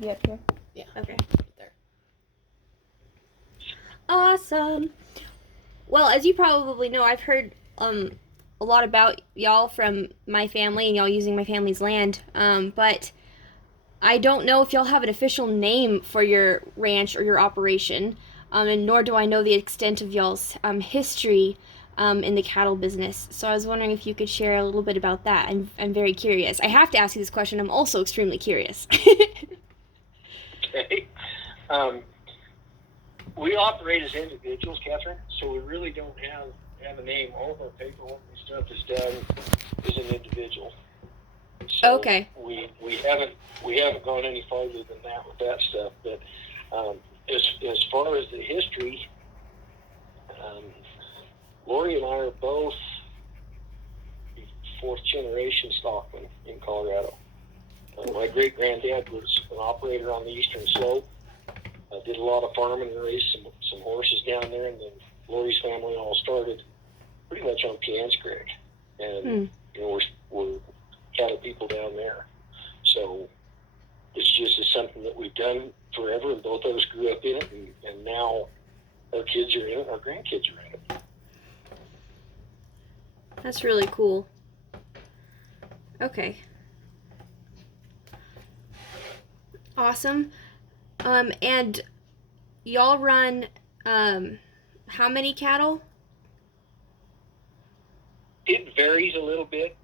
Yep, here. Yeah. Okay. Right there. Awesome. Well, as you probably know, I've heard a lot about y'all from my family and y'all using my family's land. But I don't know if y'all have an official name for your ranch or your operation, and nor do I know the extent of y'all's history in the cattle business. So I was wondering if you could share a little bit about that. I'm very curious. I have to ask you this question. I'm also extremely curious. Okay. We operate as individuals, Catherine, so we really don't have a name. All of our paperwork and stuff is done as an individual. So Okay. we haven't gone any farther than that with that stuff. But as far as the history, Lori and I are both fourth generation stockmen in Colorado. My great granddad was an operator on the Eastern Slope. Did a lot of farming and raised some horses down there, and then Lori's family all started pretty much on Pians Creek, and we're cattle people down there. So it's just something that we've done forever, and both of us grew up in it, and now our kids are in it, our grandkids are in it. That's really cool. Okay. Awesome. And y'all run how many cattle? It varies a little bit.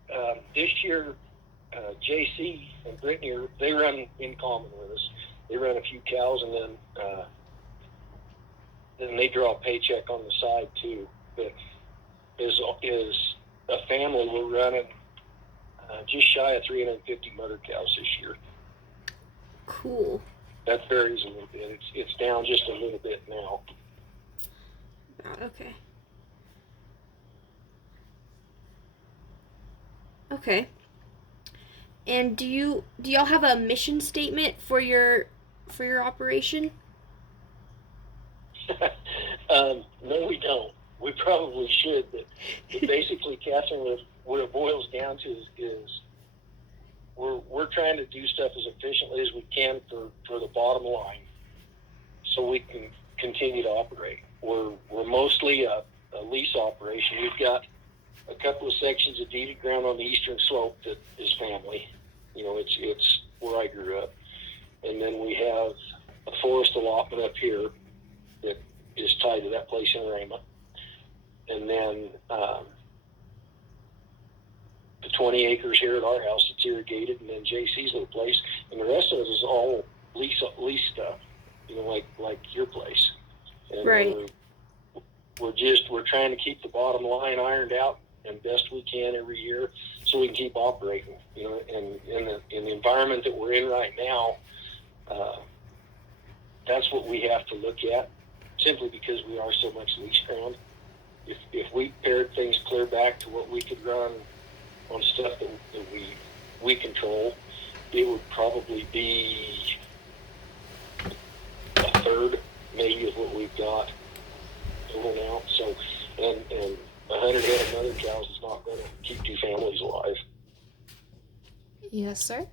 This year, JC and Brittany, they run in common with us. They run a few cows, and then they draw a paycheck on the side too. But as a family, we're running just shy of 350 mother cows this year. Cool. That varies a little bit. It's down just a little bit now. Okay. Okay. And do y'all have a mission statement for your operation? No, we don't. We probably should, but basically, Catherine, what it boils down to is we're trying to do stuff as efficiently as we can for the bottom line, so we can continue to operate. We're mostly a lease operation. We've got a couple of sections of deeded ground on the Eastern Slope that is family. You know, it's where I grew up, and then we have a forest allotment up here that is tied to that place in Rama, and then the 20 acres here at our house that's irrigated, and then JC's little place, and the rest of it is all lease stuff. You know, like your place. And Right. We're trying to keep the bottom line ironed out and best we can every year, so we can keep operating. You know, and in the environment that we're in right now, that's what we have to look at. Simply because we are so much lease ground. If we pared things clear back to what we could run on stuff that we control, it would probably be a third maybe of what we've got total now. So, and 100 head of mother cows is not going to keep two families alive. Yes, sir.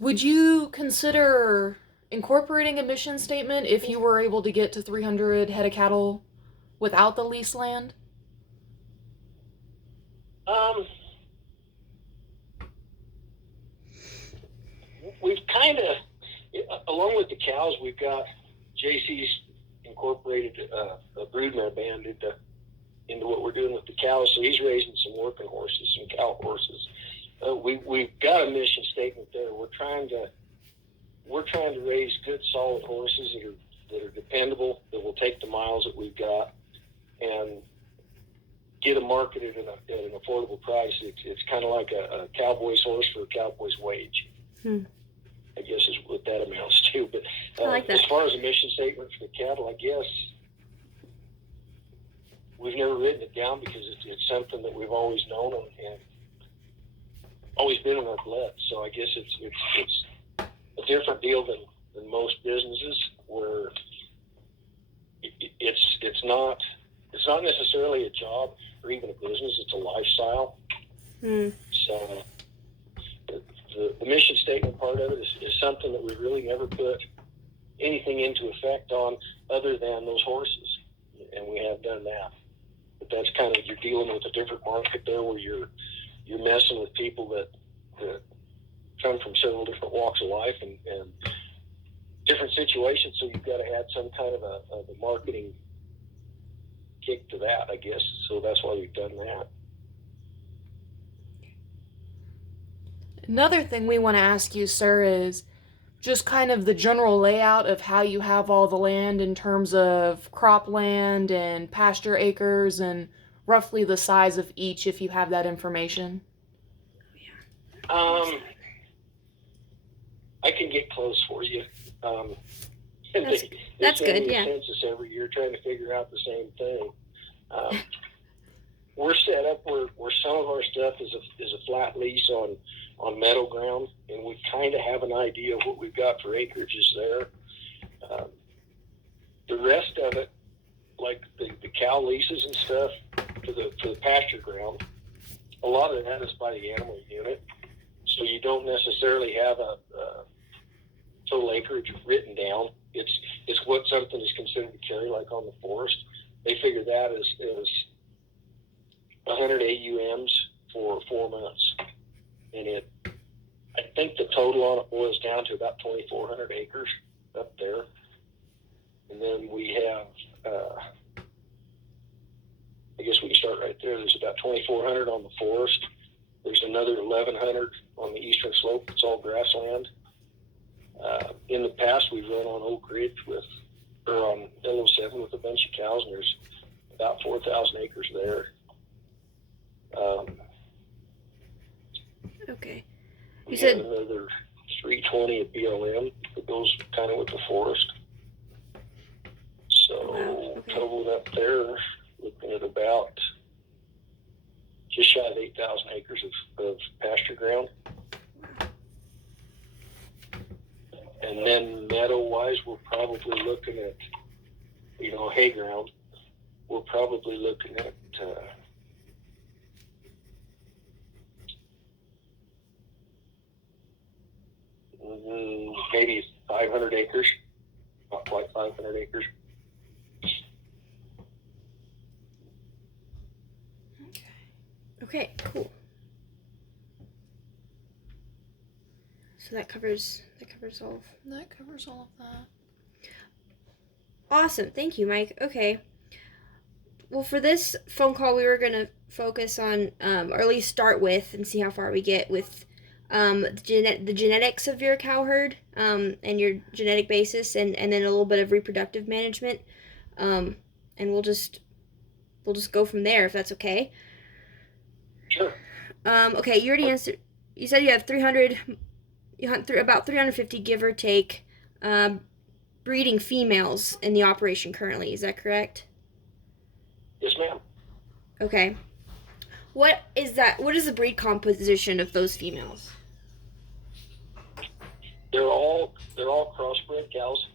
Would you consider incorporating a mission statement if you were able to get to 300 head of cattle without the lease land? We've kind of, along with the cows, we've got JC's incorporated a broodmare band into what we're doing with the cows. So he's raising some working horses, some cow horses. We've got a mission statement there. We're trying to raise good, solid horses that are dependable, that will take the miles that we've got, and get them marketed at an affordable price. It's kind of like a cowboy's horse for a cowboy's wage. I guess is what that amounts to. But I like that. As far as a mission statement for the cattle, I guess we've never written it down because it's something that we've always known and always been in our blood. So I guess it's a different deal than most businesses, where it's not necessarily a job or even a business. It's a lifestyle. So the mission statement part of it is something that we really never put anything into effect on other than those horses, and we have done that. But that's kind of, you're dealing with a different market there, where you're messing with people that come from several different walks of life and different situations. So you've got to add some kind of a marketing kick to that, I guess. So that's why we've done that. Another thing we want to ask you, sir, is just kind of the general layout of how you have all the land in terms of cropland and pasture acres, and roughly the size of each, if you have that information. I can get close for you. That's good, a yeah. Census every year trying to figure out the same thing. We're set up where some of our stuff is a flat lease on meadow ground, and we kind of have an idea of what we've got for acreages there. The rest of it, like the cow leases and stuff for the pasture ground, a lot of that is by the animal unit, so you don't necessarily have a total acreage written down. It's what something is considered to carry, like on the forest. They figure that is 100 AUMs for 4 months, and I think the total on it boils down to about 2,400 acres up there. And then we have, I guess we can start right there. There's about 2,400 on the forest. There's another 1,100 on the eastern slope. It's all grassland. In the past, we've run on Oak Ridge on L07 with a bunch of cows, and there's about 4,000 acres there. Okay. We You said have another 320 at BLM that goes kind of with the forest. So okay. total up there, looking at about just shy of 8,000 acres of pasture ground. And then meadow-wise, we're probably looking at, hay ground. We're probably looking at maybe 500 acres, not quite 500 acres. Okay, cool. So that covers all. That covers all of that. Awesome. Thank you, Mike. Okay. Well, for this phone call, we were going to focus on, or at least start with, and see how far we get with the genetics of your cow herd, and your genetic basis, and then a little bit of reproductive management. And we'll just go from there, if that's okay. Sure. Okay, you already answered. You said you have 300, you hunt about 350, give or take, breeding females in the operation currently. Is that correct? Yes, ma'am. Okay. What is the breed composition of those females? They're all crossbred cows,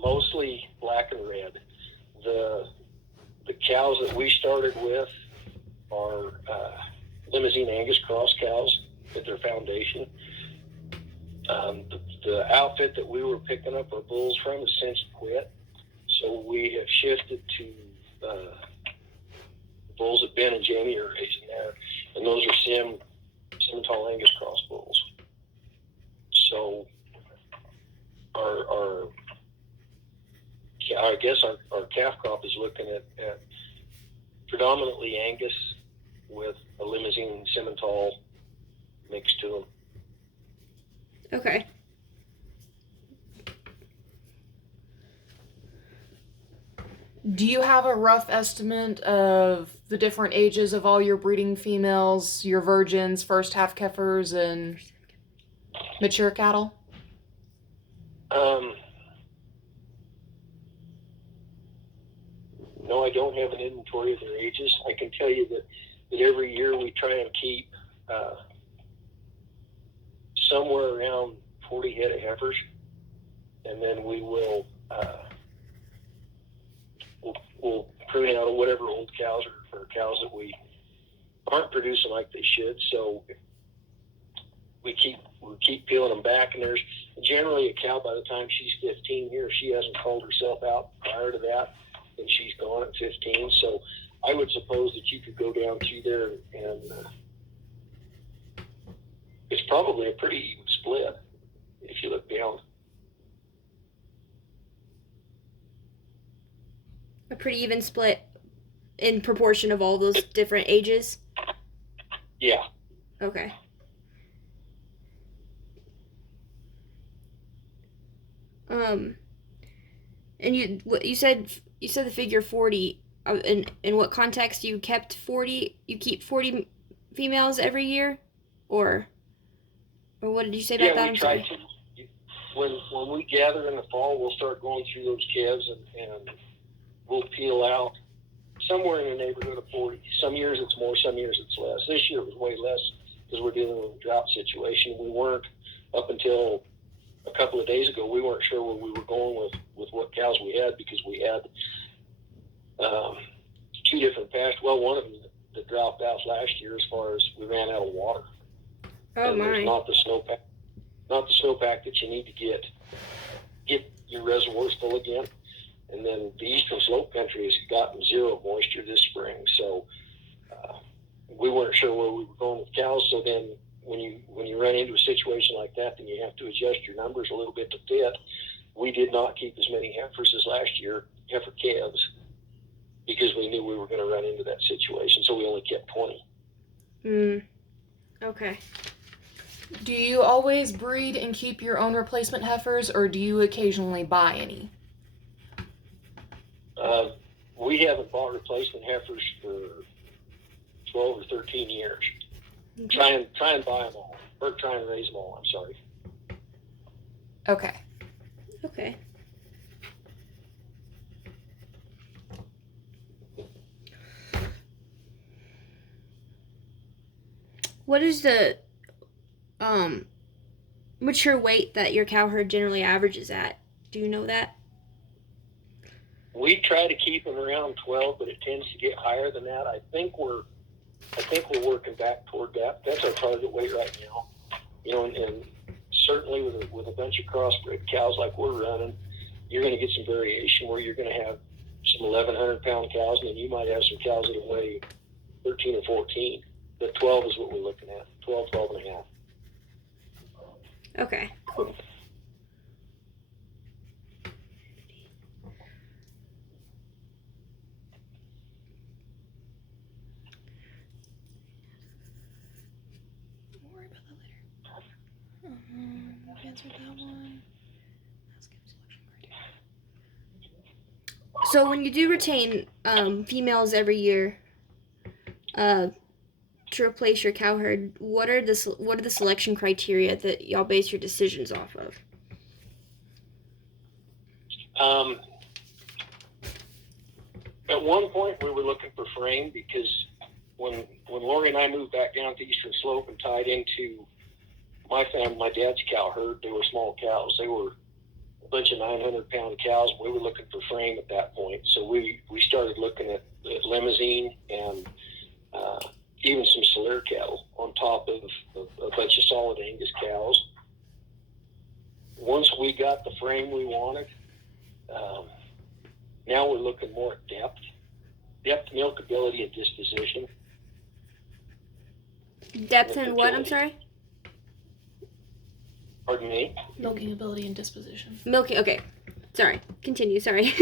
mostly black and red. The cows that we started with are Limousine Angus cross cows at their foundation. The outfit that we were picking up our bulls from has since quit, so we have shifted to bulls that Ben and Jamie are raising there, and those are Simmental Angus cross bulls. So I guess our calf crop is looking at predominantly Angus with a Limousine Simmental mixed to them. Okay. Do you have a rough estimate of the different ages of all your breeding females, your virgins, first half heifers, and mature cattle? No, I don't have an inventory of their ages. I can tell you that every year we try and keep somewhere around 40 head of heifers, and then we will we'll prune out whatever old cows or cows that we aren't producing like they should. So we keep peeling them back, and there's generally a cow by the time she's 15 here, if she hasn't called herself out prior to that, then she's gone at 15. So I would suppose that you could go down through there and it's probably a pretty even split if you look down. A pretty even split in proportion of all those different ages? Yeah. Okay. And you said the figure 40. In what context you kept 40? You keep 40 females every year, or what did you say about that? We try to. When we gather in the fall, we'll start going through those calves and we'll peel out somewhere in the neighborhood of 40. Some years it's more, some years it's less. This year it was way less because we're dealing with a drought situation. We weren't, up until a couple of days ago, we weren't sure where we were going with what cows we had, because we had two different pastures. Well, one of them that dropped out last year as far as we ran out of water. Oh, and my. There's not the snowpack that you need to get your reservoirs full again. And then the eastern slope country has gotten zero moisture this spring, so we weren't sure where we were going with cows. So then when you run into a situation like that, then you have to adjust your numbers a little bit to fit. We did not keep as many heifers as last year, heifer calves, because we knew we were going to run into that situation, so we only kept 20. Okay. Do you always breed and keep your own replacement heifers, or do you occasionally buy any? We haven't bought replacement heifers for 12 or 13 years. Okay. Try and buy them all, or try and raise them all, I'm sorry. Okay. Okay. What is the mature weight that your cow herd generally averages at? Do you know that? We try to keep them around 12, but it tends to get higher than that. I think we're working back toward that. That's our target weight right now. And certainly with a bunch of crossbred cows like we're running, you're going to get some variation where you're going to have some 1,100-pound cows, and then you might have some cows that weigh 13 or 14. But 12 is what we're looking at, 12 and a half. Okay, cool. Worry about that later. I've answered that one. So when you do retain females every year to replace your cow herd, what are the selection criteria that y'all base your decisions off of? At one point, we were looking for frame, because when Lori and I moved back down to Eastern Slope and tied into my family, my dad's cow herd, they were small cows. They were a bunch of 900-pound cows. We were looking for frame at that point, so we started looking at Limousine and even some Soler cattle on top of a bunch of solid Angus cows. Once we got the frame we wanted, now we're looking more at depth, milkability, and disposition. Depth and what? I'm sorry? Pardon me? Milking ability and disposition. Milking, okay. Sorry. Continue, sorry.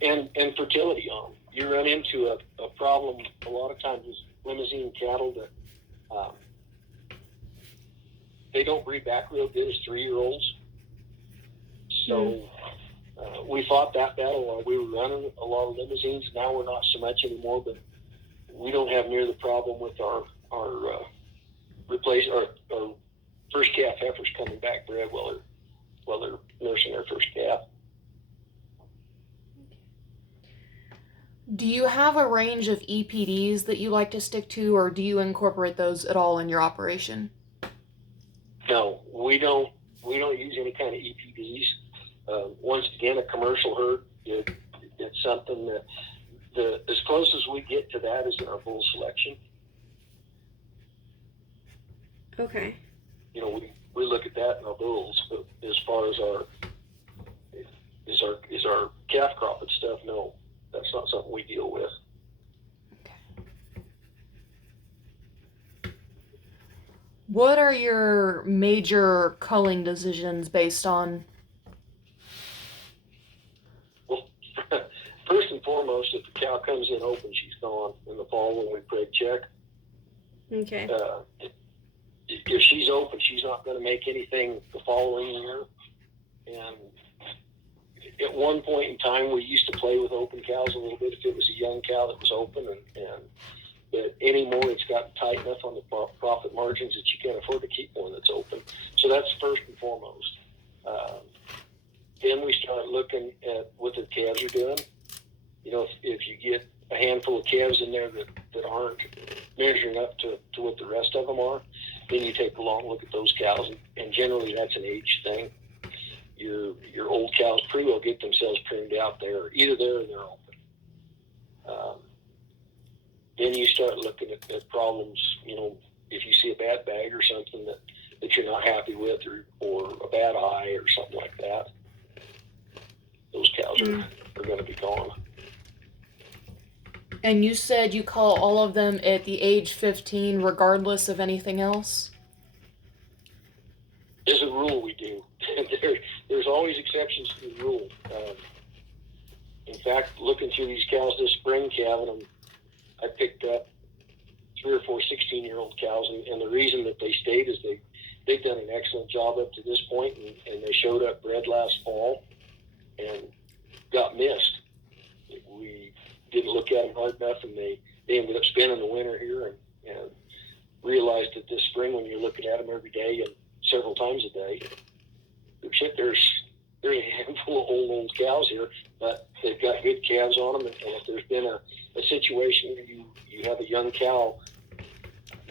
and fertility on them. You run into a problem a lot of times with Limousine cattle that they don't breed back real good as 3-year-olds. So we fought that battle while we were running a lot of Limousines. Now we're not so much anymore, but we don't have near the problem with our first calf heifers coming back bred while they're nursing their first calf. Do you have a range of EPDs that you like to stick to, or do you incorporate those at all in your operation? No, we don't use any kind of EPDs. Once again, a commercial herd, it's something that as close as we get to that is in our bull selection. Okay. You know, we look at that in our bulls, but as far as our calf crop and stuff, no, that's not something we deal with. What are your major culling decisions based on? Well, first and foremost, if the cow comes in open, she's gone in the fall when we preg check. Okay. If she's open, she's not going to make anything the following year. And at one point in time, we used to play with open cows a little bit if it was a young cow that was open, but anymore it's gotten tight enough on the profit margins that you can't afford to keep one that's open. So that's first and foremost. Then we start looking at what the calves are doing. You know, if you get a handful of calves in there that aren't measuring up to what the rest of them are, then you take a long look at those cows, and generally that's an age thing. Your old cows pretty well get themselves pruned out there, either there or they're open. Then you start looking at problems, you know, if you see a bad bag or something that you're not happy with, or a bad eye or something like that, those cows are going to be gone. And you said you call all of them at the age 15 regardless of anything else? As a rule, we do. There's always exceptions to the rule. In fact, looking through these cows this spring, Kevin, I picked up 3 or 4 16-year-old cows, and the reason that they stayed is they've done an excellent job up to this point, and they showed up bred last fall and got missed. We didn't look at them hard enough, and they ended up spending the winter here, and realized that this spring, when you're looking at them every day and several times a day, there's a handful of old cows here, but they've got good calves on them, and if there's been a situation where you have a young cow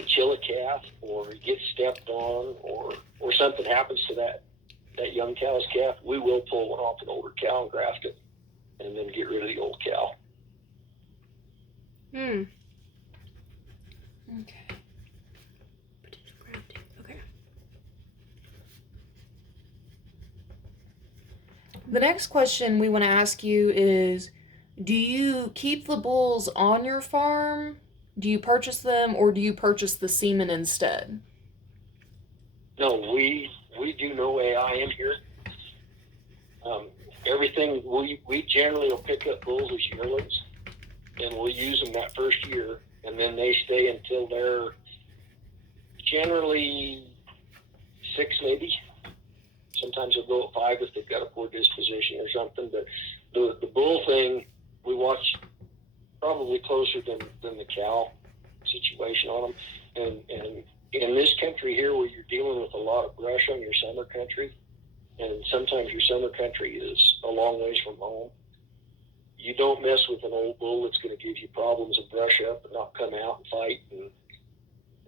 kill a calf, or get stepped on, or something happens to that young cow's calf, we will pull one off an older cow and graft it, and then get rid of the old cow. Okay. Potential grafting. Okay. The next question we want to ask you is, do you keep the bulls on your farm? Do you purchase them, or do you purchase the semen instead? No, we do no AI in here. Everything, we generally will pick up bulls as yearlings, and we'll use them that first year, and then they stay until they're generally 6 maybe. Sometimes they'll go at 5 if they've got a poor disposition or something, but the bull thing, we watch probably closer than the cow situation on them. And in this country here, where you're dealing with a lot of brush on your summer country, and sometimes your summer country is a long ways from home, you don't mess with an old bull that's going to give you problems and brush up and not come out and fight and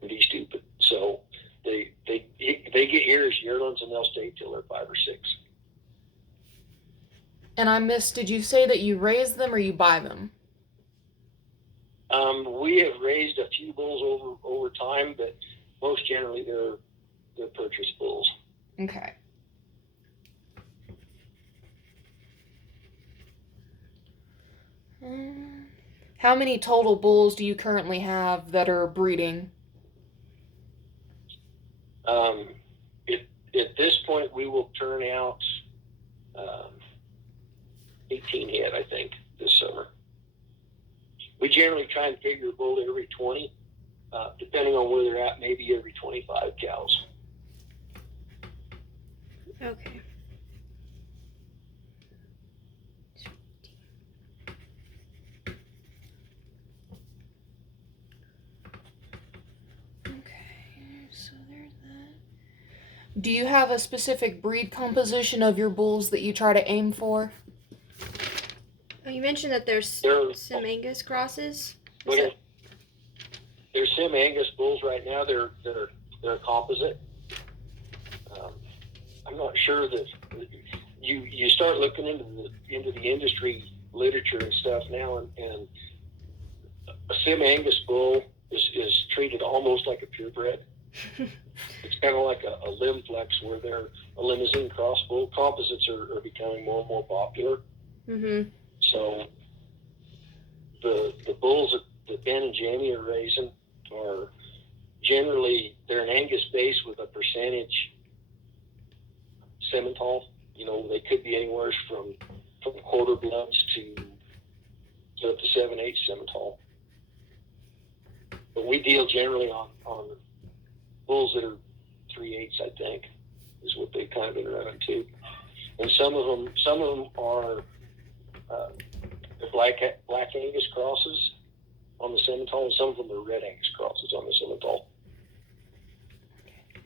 be stupid. So they get here as yearlings, and they'll stay till they're 5 or 6. And I missed, did you say that you raise them or you buy them? We have raised a few bulls over time, but most generally they're purchased bulls. Okay. How many total bulls do you currently have that are breeding? At this point, we will turn out 18 head, I think, this summer. We generally try and figure a bull every 20, depending on where they're at, maybe every 25 cows. Okay. Do you have a specific breed composition of your bulls that you try to aim for? Oh, you mentioned that there's Sim Angus crosses. There's Sim Angus bulls right now. They're a composite. I'm not sure that you start looking into the industry literature and stuff now, and a Sim Angus bull is treated almost like a purebred. It's kind of like a limb flex where they're a limousine cross bull. Composites are becoming more and more popular. Mm-hmm. So the bulls that Ben and Jamie are raising are generally, they're an Angus base with a percentage Simmental. You know, they could be anywhere from quarter bloods to up to 7/8 Simmental. But we deal generally on bulls that are 3/8, I think, is what they've kind of been running to. And some of them are the black Angus crosses on the Simmental, and some of them are red Angus crosses on the Simmental.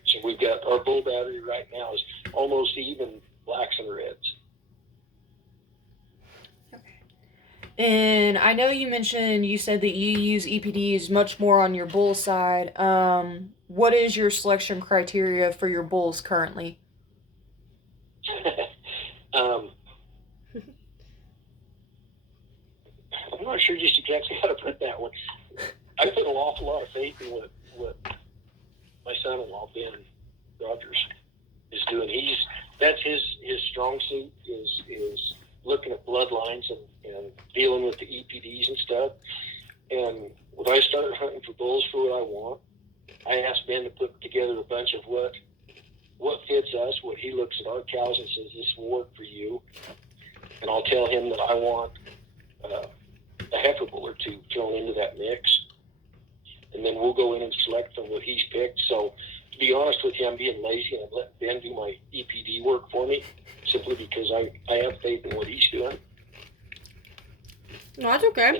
So we've got our bull battery right now is almost even blacks and reds. And I know you said that you use EPDs much more on your bull side. What is your selection criteria for your bulls currently? I'm not sure just exactly how to put that one. I put an awful lot of faith in what my son-in-law Ben Rogers is doing. That's his strong suit is looking at bloodlines and dealing with the EPDs and stuff. And when I started hunting for bulls for what I want, I asked Ben to put together a bunch of what fits us, what he looks at our cows and says, this will work for you. And I'll tell him that I want a heifer bull or two thrown into that mix. And then we'll go in and select from what he's picked. So to be honest with you, I'm being lazy and I'm letting Ben do my EPD work for me simply because I have faith in what he's doing. No, that's okay. And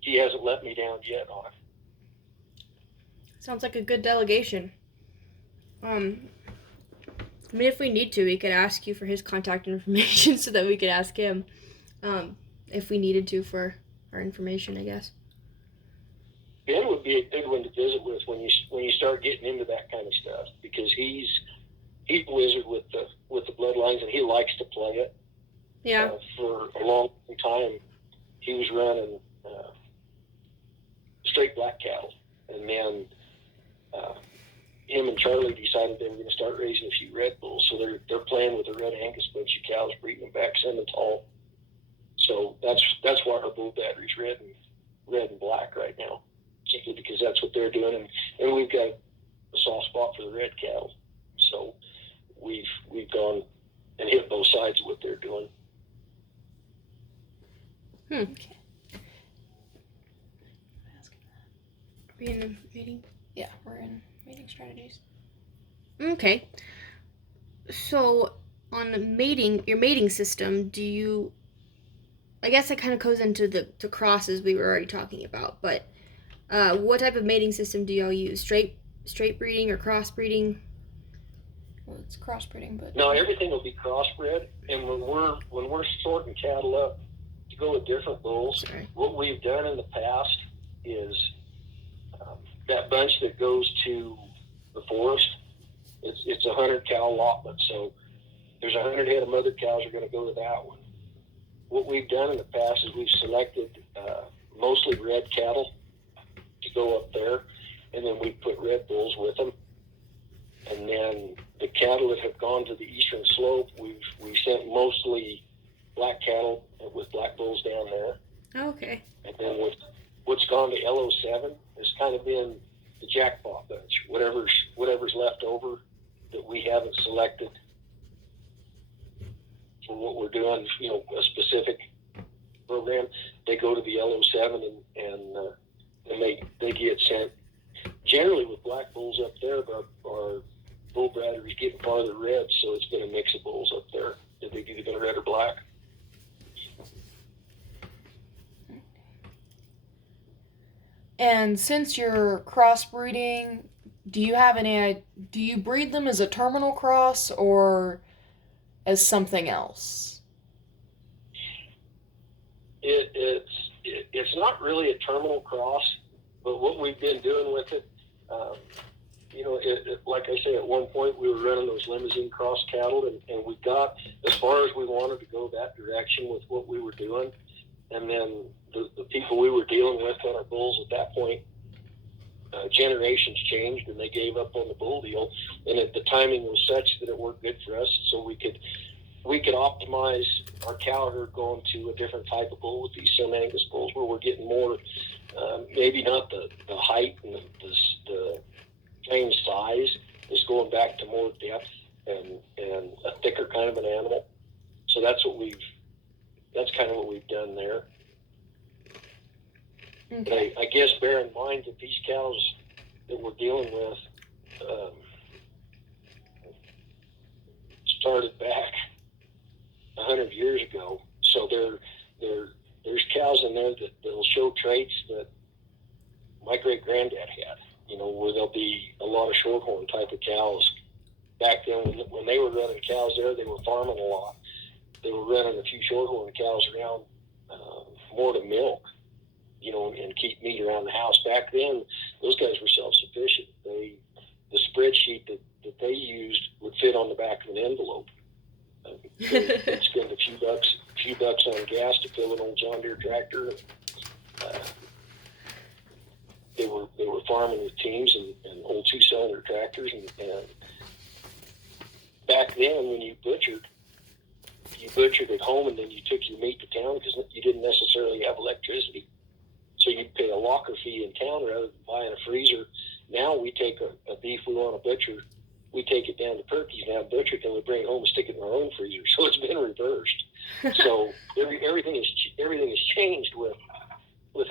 he hasn't let me down yet on it. Sounds like a good delegation. I mean, if we need to, we could ask you for his contact information so that we could ask him if we needed to for our information, I guess. Ben would be a good one to visit with when you start getting into that kind of stuff because he's a wizard with the bloodlines and he likes to play it. Yeah. For a long time, he was running straight black cattle, and then him and Charlie decided they were going to start raising a few red bulls. So they're playing with a red Angus bunch of cows, breeding them back Simmental. So that's why our bull battery's red and black right now, simply because that's what they're doing, and we've got a soft spot for the red cattle. So we've gone and hit both sides of what they're doing. Okay. Are we in the meeting? Yeah, we're in mating strategies. Okay. So on your mating system, do you? I guess that kind of goes into the crosses we were already talking about. But what type of mating system do y'all use? Straight breeding or crossbreeding? Well, it's crossbreeding, but no, everything will be crossbred. And when we're sorting cattle up to go with different bulls, what we've done in the past is that bunch that goes to the forest. It's a 100 cow allotment, so there's 100 head of mother cows are going to go to that one. What we've done in the past is we've selected mostly red cattle to go up there, and then we put red bulls with them. And then the cattle that have gone to the eastern slope, we sent mostly black cattle with black bulls down there. Oh, okay. And then what's gone to LO7 has kind of been the jackpot bunch. Whatever's left over that we haven't selected for what we're doing, a specific program, they go to the LO7 and they get sent. Generally with black bulls up there, our bull battery's getting farther red, so it's been a mix of bulls up there. They've either been red or black. And since you're crossbreeding, do you breed them as a terminal cross or as something else? It's not really a terminal cross, but what we've been doing with it, like I say, at one point we were running those limousine cross cattle, and we got as far as we wanted to go that direction with what we were doing. And then the people we were dealing with on our bulls at that point generations changed and they gave up on the bull deal, and the timing was such that it worked good for us, so we could optimize our cow herd going to a different type of bull with these Sun Angus bulls, where we're getting more, maybe not the height and the frame size, is going back to more depth and a thicker kind of an animal. So that's kind of what we've done there. Okay. But I guess bear in mind that these cows that we're dealing with started back 100 years ago. So there's cows in there that'll show traits that my great granddad had. Where there'll be a lot of shorthorn type of cows. Back then, when they were running cows there, they were farming a lot. They were running a few shorthorn cows around more to milk, and keep meat around the house. Back then, those guys were self-sufficient. The spreadsheet that they used would fit on the back of an envelope. They'd spend a few bucks on gas to fill an old John Deere tractor. They were farming with teams and old 2-cylinder tractors, and back then when you butchered at home, and then you took your meat to town because you didn't necessarily have electricity. So you'd pay a locker fee in town rather than buying a freezer. Now we take a beef we want to butcher, we take it down to Perky's and have butchered, and we bring it home and stick it in our own freezer. So it's been reversed. So everything has changed with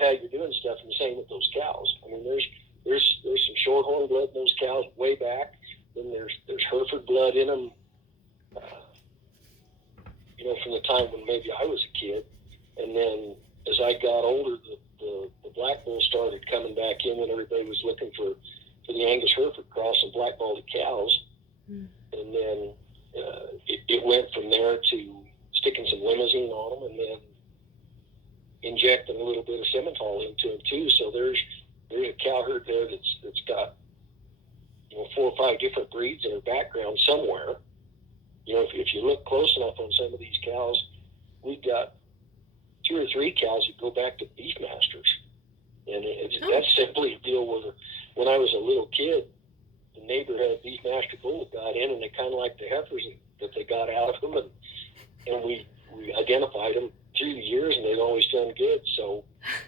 how you're doing stuff, and the same with those cows. I mean, there's some shorthorn blood in those cows way back. Then there's Hereford blood in them. From the time when maybe I was a kid, and then as I got older, the black bull started coming back in when everybody was looking for the Angus Hereford cross and black balled cows, and then it went from there to sticking some limousine on them, and then injecting a little bit of Simmental into them too. So there's a cow herd there that's got 4 or 5 different breeds in her background somewhere. If you look close enough on some of these cows, we've got 2 or 3 cows that go back to Beefmasters, and that's simply a deal where when I was a little kid, the neighbor had a Beefmaster bull that got in, and they kind of liked the heifers that they got out of them, and we identified them through the years, and they've always done good. So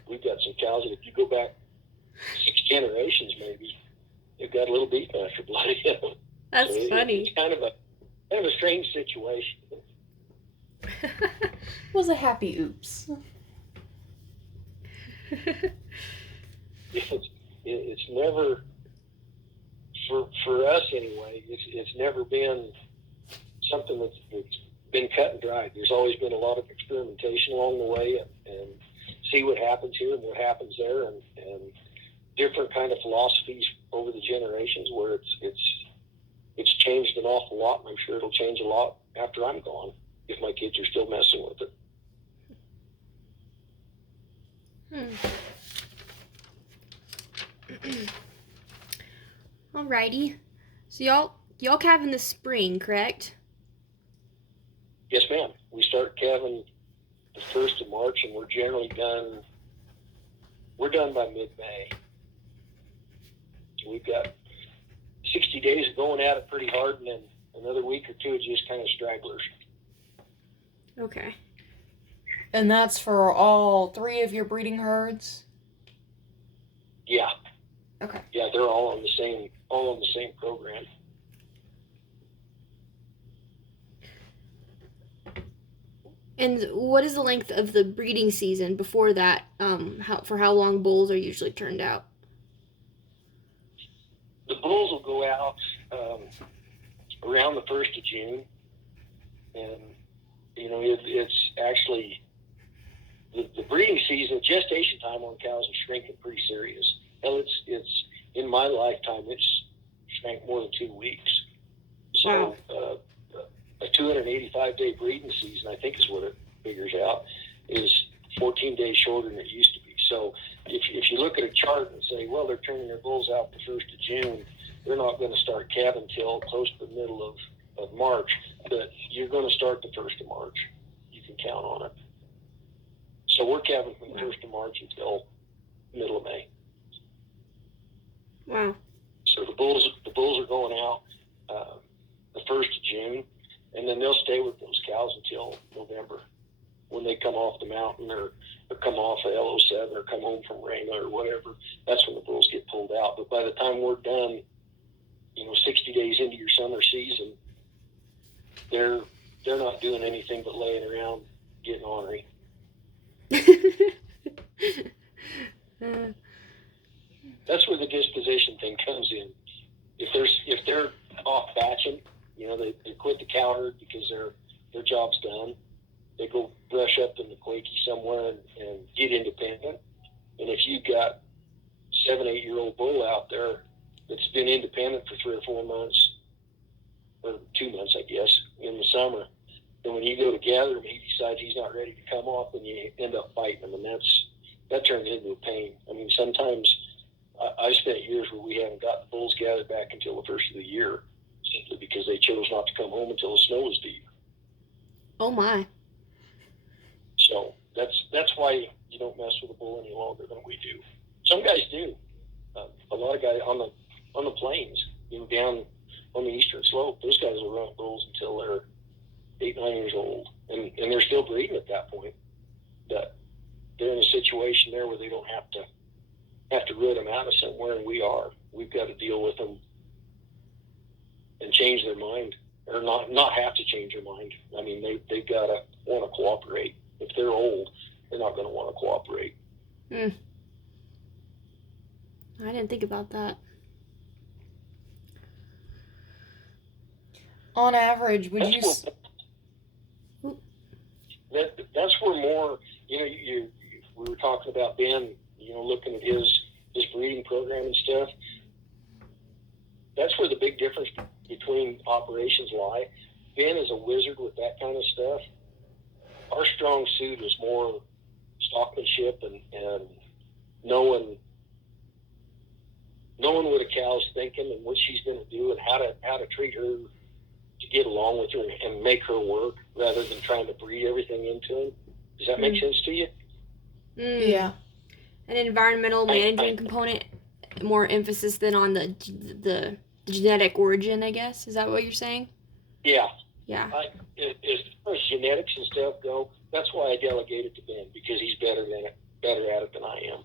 we've got some cows that if you go back 6 generations maybe, they've got a little Beefmaster blood in them. That's so funny. It's kind of a strange situation. It was a happy oops. It's never, for us anyway, it's never been something that's been cut and dried. There's always been a lot of experimentation along the way, and see what happens here and what happens there, and different kind of philosophies over the generations, where it's changed an awful lot, and I'm sure it'll change a lot after I'm gone if my kids are still messing with it. Alrighty. So y'all calve in the spring, correct? Yes, ma'am. We start calving the 1st of March, and we're generally done. We're done by mid-May. So we've got 60 days of going at it pretty hard, and then another week or two of just kind of stragglers. Okay. And that's for all 3 of your breeding herds? Yeah. Okay. Yeah, they're all on the same program. And what is the length of the breeding season before that? How long bulls are usually turned out? The bulls will go out around the 1st of June, and it's actually the breeding season. Gestation time on cows is shrinking pretty serious. Hell, it's in my lifetime it's shrank more than 2 weeks. So a 285-day breeding season, I think is what it figures out, is 14 days shorter than it used to be. So if you look at a chart and say, well, they're turning their bulls out the 1st of June, they're not going to start calving till close to the middle of March, but you're going to start the 1st of March. You can count on it. So we're calving from the 1st of March until middle of May. Wow. So the bulls are going out the 1st of June, and then they'll stay with those cows until November, when they come off the mountain or come off of LO7 or come home from Rama or whatever. That's when the bulls get pulled out. But by the time we're done, 60 days into your summer season, they're not doing anything but laying around getting ornery. That's where the disposition thing comes in. If they're off batching, they quit the cow herd because their job's done. They go brush up in the Quakey somewhere and get independent. And if you've got 7-8-year-old bull out there that's been independent for 3 or 4 months, or 2 months, I guess, in the summer, then when you go to gather him, he decides he's not ready to come off, and you end up fighting him, and that turns into a pain. I mean, sometimes I've spent years where we haven't got the bulls gathered back until the first of the year, simply because they chose not to come home until the snow was deep. Oh my. So that's why you don't mess with a bull any longer than we do. Some guys do. A lot of guys on the plains, down on the eastern slope, those guys will run bulls until they're 8-9 years old, and they're still breeding at that point. But they're in a situation there where they don't have to root them out of somewhere, and we've got to deal with them and change their mind, or not have to change their mind. I mean, they've got to want to cooperate. If they're old, they're not going to want to cooperate. I didn't think about that. On average, would you? That's where more. We were talking about Ben. Looking at his breeding program and stuff. That's where the big difference between operations lie. Ben is a wizard with that kind of stuff. Our strong suit is more stockmanship and knowing what a cow's thinking and what she's going to do and how to treat her to get along with her and make her work, rather than trying to breed everything into him. Does that make sense to you? Yeah. An environmental management component, more emphasis than on the genetic origin, I guess. Is that what you're saying? Yeah. Yeah. As far as genetics and stuff go, that's why I delegated to Ben, because he's better at it than I am.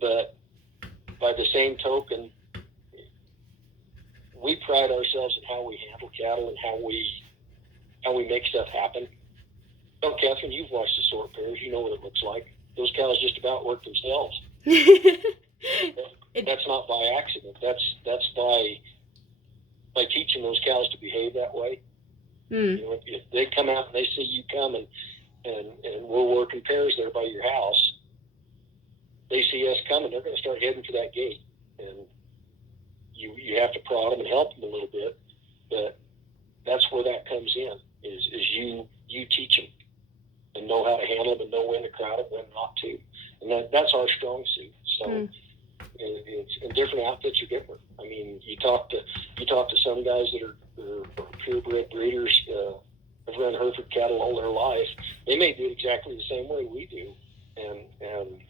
But by the same token, we pride ourselves in how we handle cattle and how we make stuff happen. Oh, Catherine, you've watched the sort pairs. You know what it looks like. Those cows just about work themselves. That's not by accident. That's by teaching those cows to behave that way. If they come out and they see you come and we're working pairs there by your house, they see us coming, they're going to start heading for that gate, and you have to prod them and help them a little bit. But that's where that comes in. Is you teach them and know how to handle them and know when to crowd them, when not to, and that's our strong suit. So. It's in different outfits are different. I mean, you talk to some guys that are purebred breeders, have run Hereford cattle all their life. They may do it exactly the same way we do, and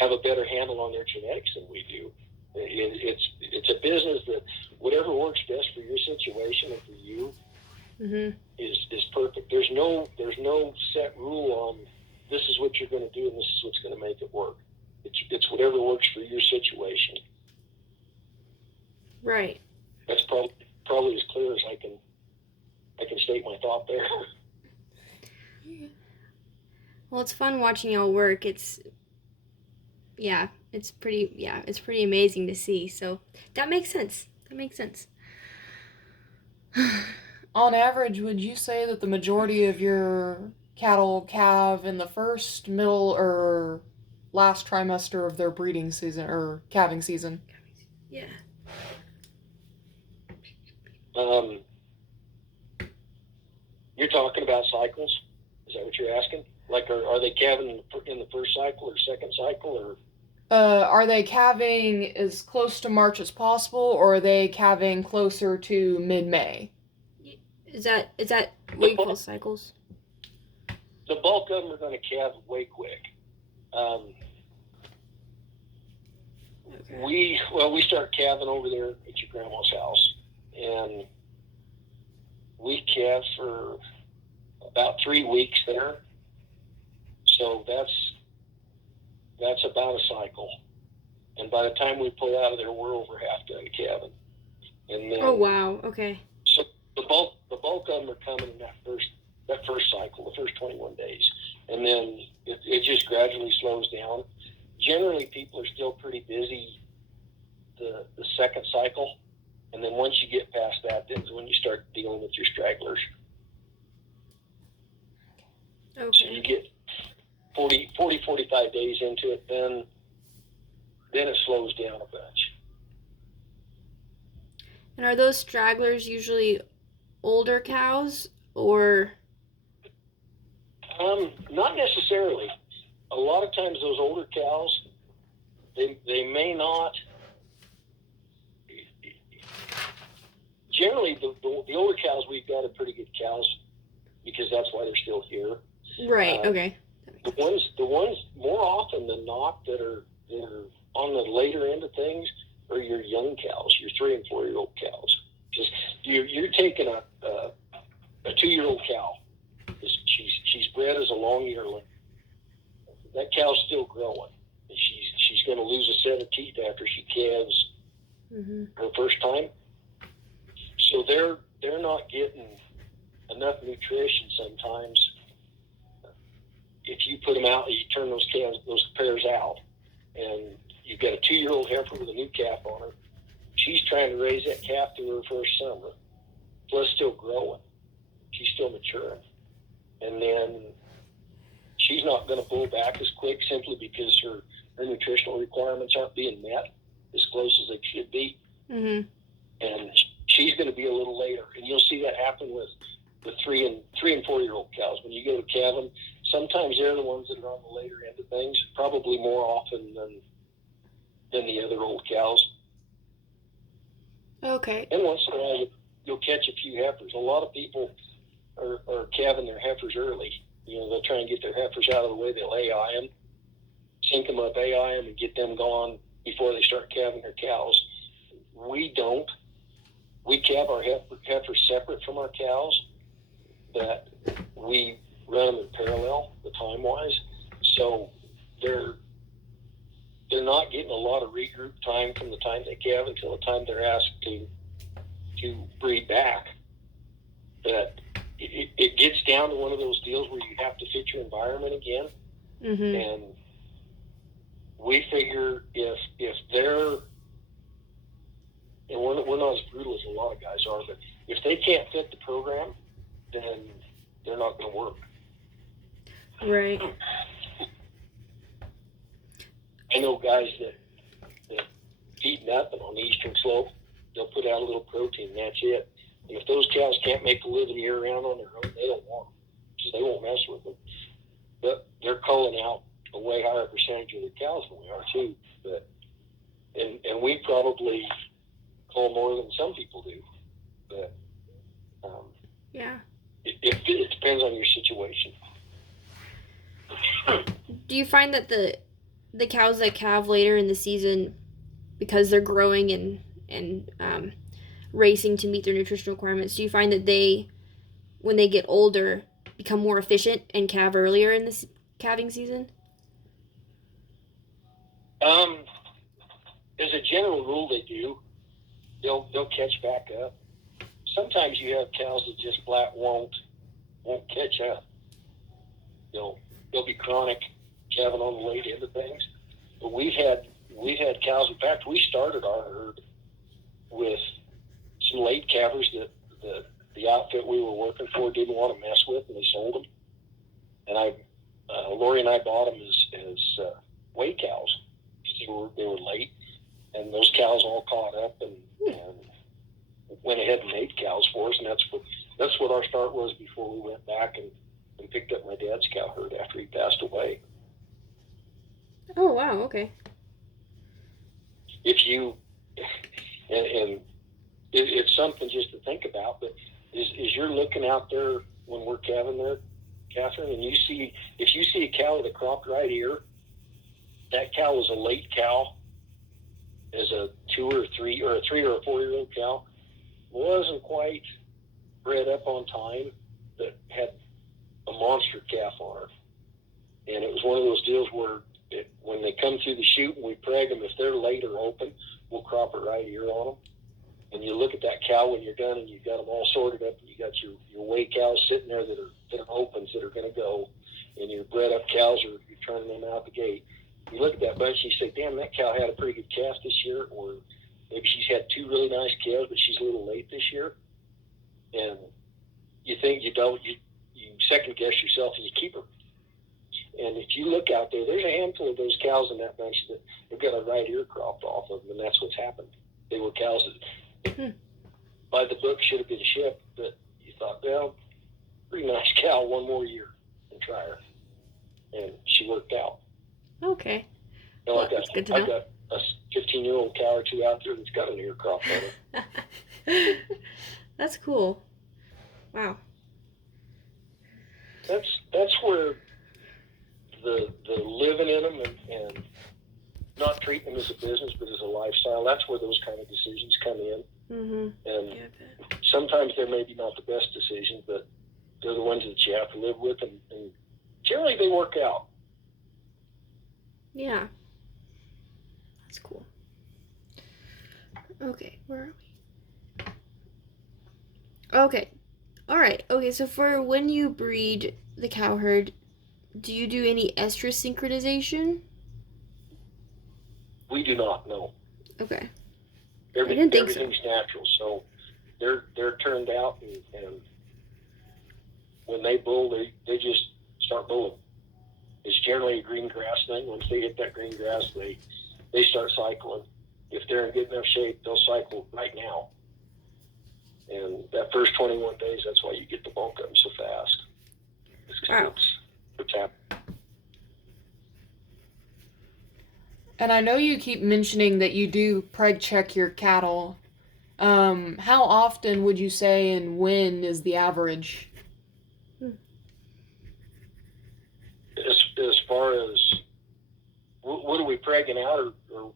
have a better handle on their genetics than we do. It's a business that whatever works best for your situation and for you is perfect. There's no set rule on this is what you're going to do and this is what's going to make it work. It's whatever works for your situation. Right. That's probably as clear as I can state my thought there. Well, it's fun watching y'all work. It's pretty amazing to see. So that makes sense. On average, would you say that the majority of your cattle calve in the first, middle, or last trimester of their breeding season or calving season? Yeah. You're talking about cycles? Is that what you're asking? Like, are they calving in the first cycle or second cycle, or? Are they calving as close to March as possible, or are they calving closer to mid-May? Is that what you call cycles? The bulk of them are going to calve way quick. Okay. We start calving over there at your grandma's house, and we calve for about 3 weeks there. So that's about a cycle. And by the time we pull out of there, we're over half done calving. And then, Oh wow. Okay. so the bulk of them are coming in that first cycle, the first 21 days, and then it just gradually slows down. Generally, people are still pretty busy the second cycle, and then once you get past that, then is when you start dealing with your stragglers. So you Okay. get 45 days into it, then it slows down a bunch. And are those stragglers usually older cows or? Not necessarily. A lot of times those older cows, they may not. Generally, the older cows we've got are pretty good cows because that's why they're still here. Right. Okay. The ones more often than not that are on the later end of things are your young cows, your 3 and 4 year old cows. Just you're taking a 2-year-old cow. She's bred as a long yearling. That cow's still growing. She's going to lose a set of teeth after she calves her first time. So they're not getting enough nutrition sometimes. If you put them out, you turn those pairs out, and you've got a 2-year-old heifer with a new calf on her. She's trying to raise that calf through her first summer. Plus, still growing. She's still maturing, and then she's not going to pull back as quick simply because her nutritional requirements aren't being met as close as they should be. Mm-hmm. And she's going to be a little later, and you'll see that happen with the 3 and 4 year old cows. When you go to calving, sometimes they're the ones that are on the later end of things, probably more often than the other old cows. Okay. And once in a while, you'll catch a few heifers. A lot of people are calving their heifers early. They'll try and get their heifers out of the way. They'll AI them, sync them up, AI them, and get them gone before they start calving their cows. We don't. We calve our heifers separate from our cows, but we run them in parallel, the time-wise. So they're not getting a lot of regroup time from the time they calve until the time they're asked to breed back. But it gets down to one of those deals where you have to fit your environment again. Mm-hmm. And we figure if they're, and we're not as brutal as a lot of guys are, but if they can't fit the program, then they're not going to work. Right. I know guys that feed nothing on the eastern slope. They'll put out a little protein, and that's it. And if those cows can't make a living year round on their own, they don't want them, so they won't mess with them. But they're culling out a way higher percentage of their cows than we are too. But and we probably cull more than some people do. But Yeah. it depends on your situation. Do you find that the cows that calve later in the season, because they're growing and racing to meet their nutritional requirements, do you find that they, when they get older, become more efficient and calve earlier in this calving season? As a general rule, they do. They'll catch back up. Sometimes you have cows that just flat won't catch up. They'll be chronic calving on the late end of things. But we've had cows. In fact, we started our herd with some late calvers that the outfit we were working for didn't want to mess with, and they sold them. And Lori and I bought them as weight cows because they were late, and those cows all caught up and went ahead and made cows for us, and that's what our start was before we went back and picked up my dad's cow herd after he passed away. Oh wow, okay. If you and it's something just to think about, but is you're looking out there when we're calving there, Catherine, and if you see a cow with a cropped right ear, that cow was a late cow as a 3 or a 4-year-old cow. Wasn't quite bred up on time, that had a monster calf on her. And it was one of those deals where when they come through the chute and we preg them, if they're late or open, we'll crop it right here on them. And you look at that cow when you're done and you've got them all sorted up, and you got your weigh cows sitting there that are opens that are going to go, and your bred up cows are you're turning them out the gate. You look at that bunch and you say, damn, that cow had a pretty good calf this year, or maybe she's had 2 really nice calves, but she's a little late this year. And you think you second guess yourself and you keep her. And if you look out there, there's a handful of those cows in that bunch that have got a right ear cropped off of them, and that's what's happened. They were cows that, by the book, should have been shipped, but you thought, well, pretty nice cow, one more year and try her. And she worked out. Okay. You know, Well, that's good to know. I've got a 15-year-old cow or two out there that's got an ear crop on her. That's cool. Wow. That's where the living in them and not treating them as a business but as a lifestyle, that's where those kind of decisions come in. Mm-hmm. And Yeah, sometimes they're maybe not the best decisions, but they're the ones that you have to live with, and generally they work out. yeah. That's cool. Okay, where are we? Okay. All right. Okay, so for when you breed the cow herd, do you do any estrus synchronization? We do not know. Okay. I didn't think so. Everything's natural, so they're turned out, and when they bull, they just start bulling. It's generally a green grass thing. Once they hit that green grass, they start cycling. If they're in good enough shape, they'll cycle right now. And that first 21 days, that's why you get the bulk of them so fast. Wow. It's happening. And I know you keep mentioning that you do preg check your cattle. How often would you say, and when is the average? As far as what are we pregging out, or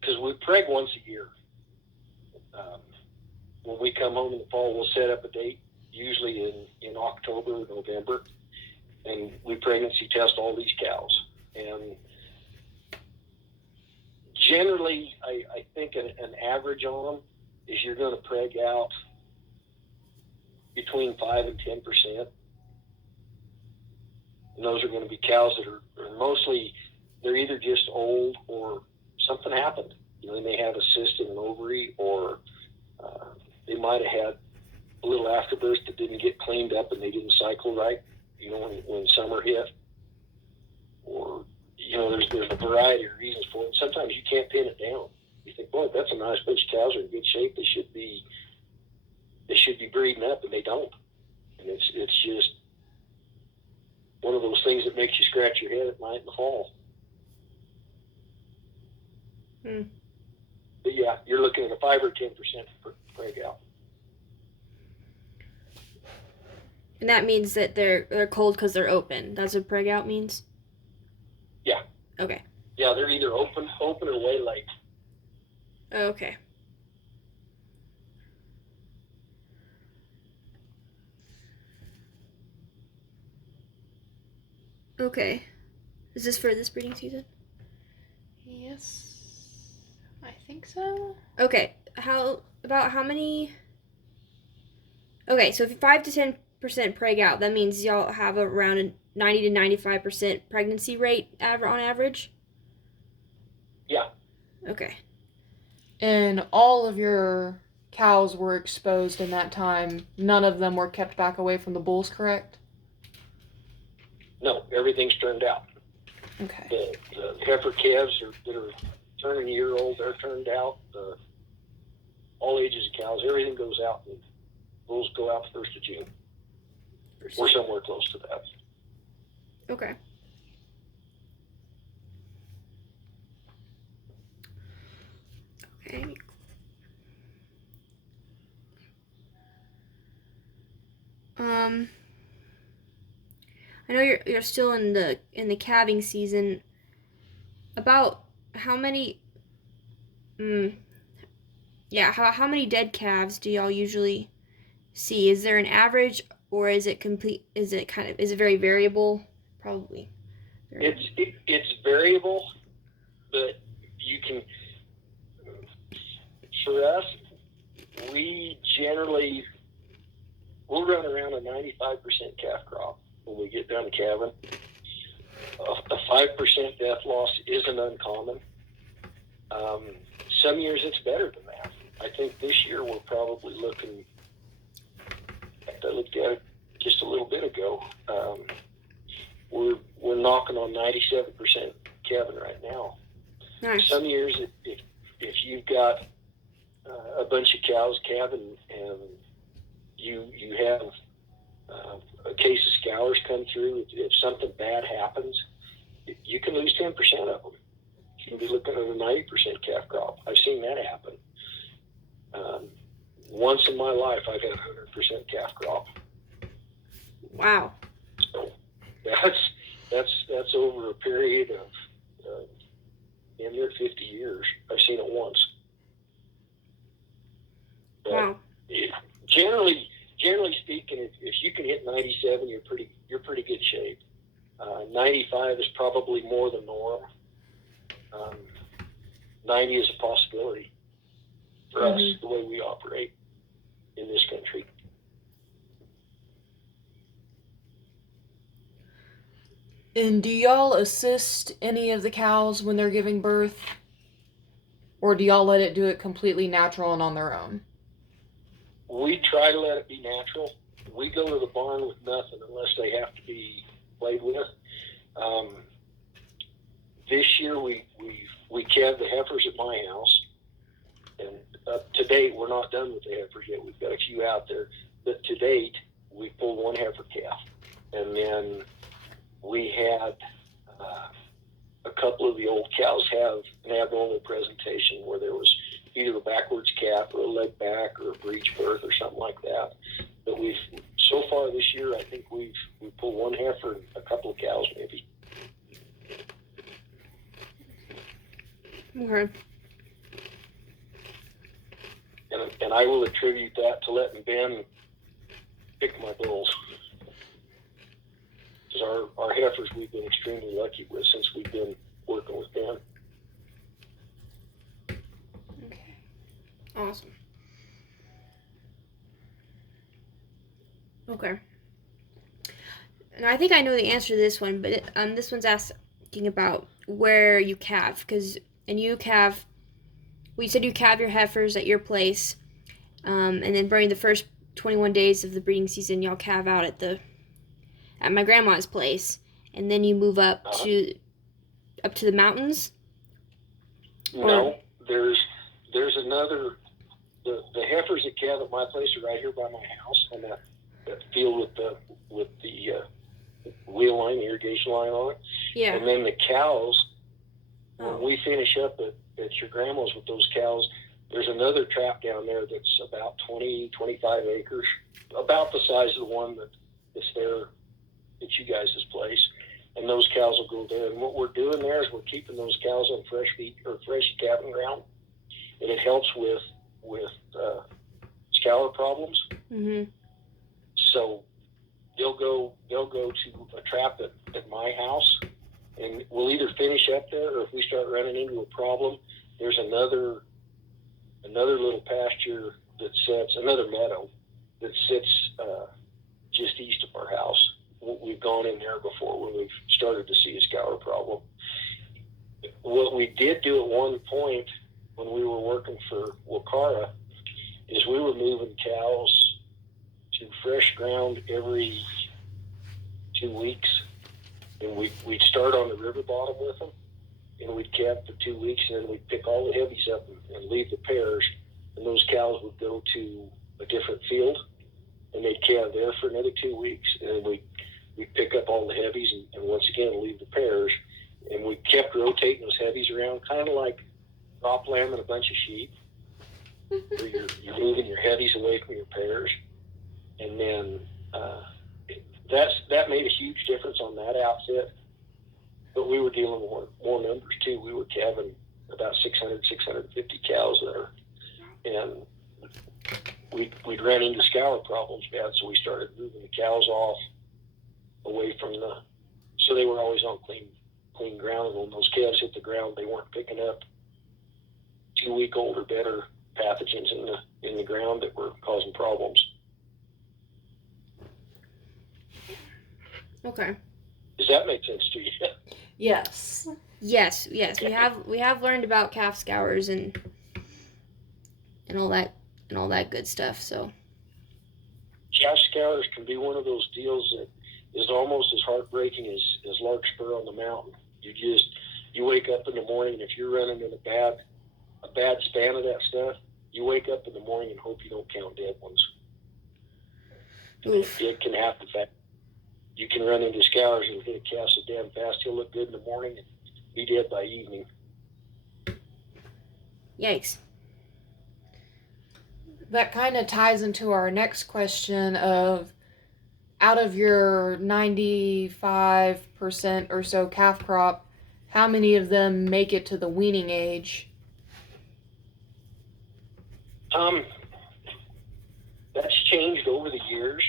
because we preg once a year. When we come home in the fall, we'll set up a date, usually in October or November, and we pregnancy test all these cows. And generally, I think an average on them is you're going to preg out between 5 and 10%. And those are going to be cows that are mostly, they're either just old or something happened. You know, they may have a cyst in an ovary, or they might have had a little afterbirth that didn't get cleaned up and they didn't cycle right, you know, when summer hit. Or, you know, there's a variety of reasons for it. Sometimes you can't pin it down. You think, boy, that's a nice bunch of cows, are in good shape. They should be breeding up, and they don't. And it's just one of those things that makes you scratch your head at night in the fall. But yeah, you're looking at a 5 or 10% preg out. And that means that they're cold because they're open. That's what preg out means? Yeah. Okay. Yeah, they're either open or way late. Okay. Okay. Is this for this breeding season? Yes, I think so. Okay. How many? Okay, so if 5 to 10% preg out, that means y'all have around a 90 to 95% pregnancy rate on average? Yeah. Okay. And all of your cows were exposed in that time. None of them were kept back away from the bulls, correct? No, everything's turned out. Okay. The heifer calves that are turning a year old, they're turned out. All ages of cows, everything goes out, and bulls go out the 1st of June. We're somewhere close to that. Okay. Okay. I know you're still in the calving season. About how many Mm, yeah. How many dead calves do y'all usually see? Is there an average, or is it complete? Is it very variable? Probably. It's variable, but you can. For us, we generally we'll run around a 95% calf crop when we get done calving. A 5% death loss isn't uncommon. Some years it's better than that. I think this year we're probably looking. I looked at it just a little bit ago. We're knocking on 97% calving right now. Nice. Some years, if you've got a bunch of cows calving and you have a case of scours come through, if something bad happens, you can lose 10% of them. You can be looking at a 90% calf crop. I've seen that happen. Once in my life, I've had a 100% calf crop. Wow. So that's over a period of damn near 50 years. I've seen it once. But Wow. Generally speaking, if you can hit 97, you're pretty good shape. 95 is probably more the norm. 90 is a possibility for us, the way we operate in this country. And do y'all assist any of the cows when they're giving birth? Or do y'all let it do it completely natural and on their own? We try to let it be natural. We go to the barn with nothing unless they have to be played with. This year we calved the heifers at my house, and to date we're not done with the heifers yet. We've got a few out there, but to date we pulled one heifer calf, and then we had a couple of the old cows have an abnormal presentation where there was either a backwards calf or a leg back or a breech birth or something like that. But so far this year, I think we pulled one heifer and a couple of cows maybe. Okay. And I will attribute that to letting Ben pick my bulls. Because our heifers we've been extremely lucky with since we've been working with Ben. Okay. Awesome. Okay. And I think I know the answer to this one, but this one's asking about where you calve, you said you calve your heifers at your place, and then during the first 21 days of the breeding season, y'all calve out at my grandma's place, and then you move up to the mountains. No, there's another. The heifers that calve at my place are right here by my house on that field with the wheel line, the irrigation line on it. Yeah. And then the cows, when we finish up at your grandma's with those cows, there's another trap down there that's about 25 acres, about the size of the one that's there at you guys' place. And those cows will go there. And what we're doing there is we're keeping those cows on fresh feed or fresh calving ground, and it helps with scour problems. Mm-hmm. So they'll go to a trap at my house, and we'll either finish up there, or if we start running into a problem, there's another little pasture another meadow that sits just east of our house. We've gone in there before when we've started to see a scour problem. What we did do at one point when we were working for Wakara is we were moving cows to fresh ground every 2 weeks, and we'd start on the river bottom with them, and we'd calve for 2 weeks, and then we'd pick all the heavies up and leave the pairs, and those cows would go to a different field, and they'd calve there for another 2 weeks, and then we'd pick up all the heavies and once again leave the pairs, and we kept rotating those heavies around, kind of like crop lambing a bunch of sheep, where you're moving your heavies away from your pairs. And then that made a huge difference on that outfit. But we were dealing with more numbers too. We were calving about 600, 650 cows there. And we'd ran into scour problems bad, so we started moving the cows off away from so they were always on clean ground. And when those calves hit the ground, they weren't picking up 2-week-old or better pathogens in the ground that were causing problems. Okay. Does that make sense to you? Yes. Yes. We have learned about calf scours and all that good stuff. So. Calf scours can be one of those deals that is almost as heartbreaking as larkspur on the mountain. You wake up in the morning, and if you're running in a bad span of that stuff, you wake up in the morning and hope you don't count dead ones. Oof. It can happen. You can run into scours and hit a calf so damn fast he'll look good in the morning and be dead by evening. Yikes. That kind of ties into our next question of, out of your 95% or so calf crop, how many of them make it to the weaning age? That's changed over the years.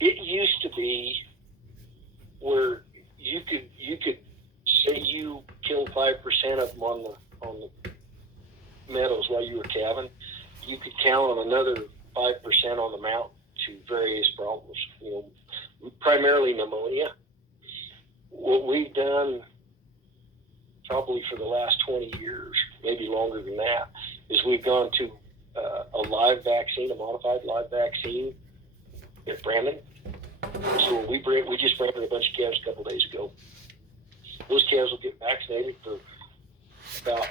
It used to be where you could say you killed 5% of them on the meadows while you were calving. You could count on another 5% on the mountain to various problems. Primarily pneumonia. What we've done probably for the last 20 years, maybe longer than that, is we've gone to a live vaccine, a modified live vaccine at Brandon. So we just branded a bunch of calves a couple days ago. Those calves will get vaccinated for about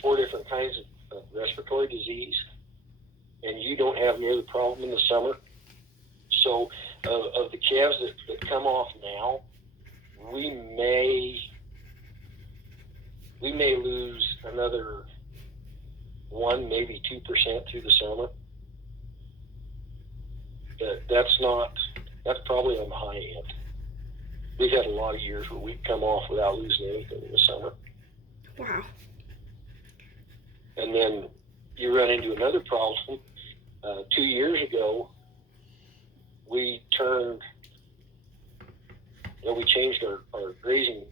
4 different kinds of respiratory disease, and you don't have near the problem in the summer. So of the calves that come off now, we may lose another 1, maybe 2% through the summer. That's probably on the high end. We've had a lot of years where we've come off without losing anything in the summer. Wow. And then you run into another problem. 2 years ago, we changed our grazing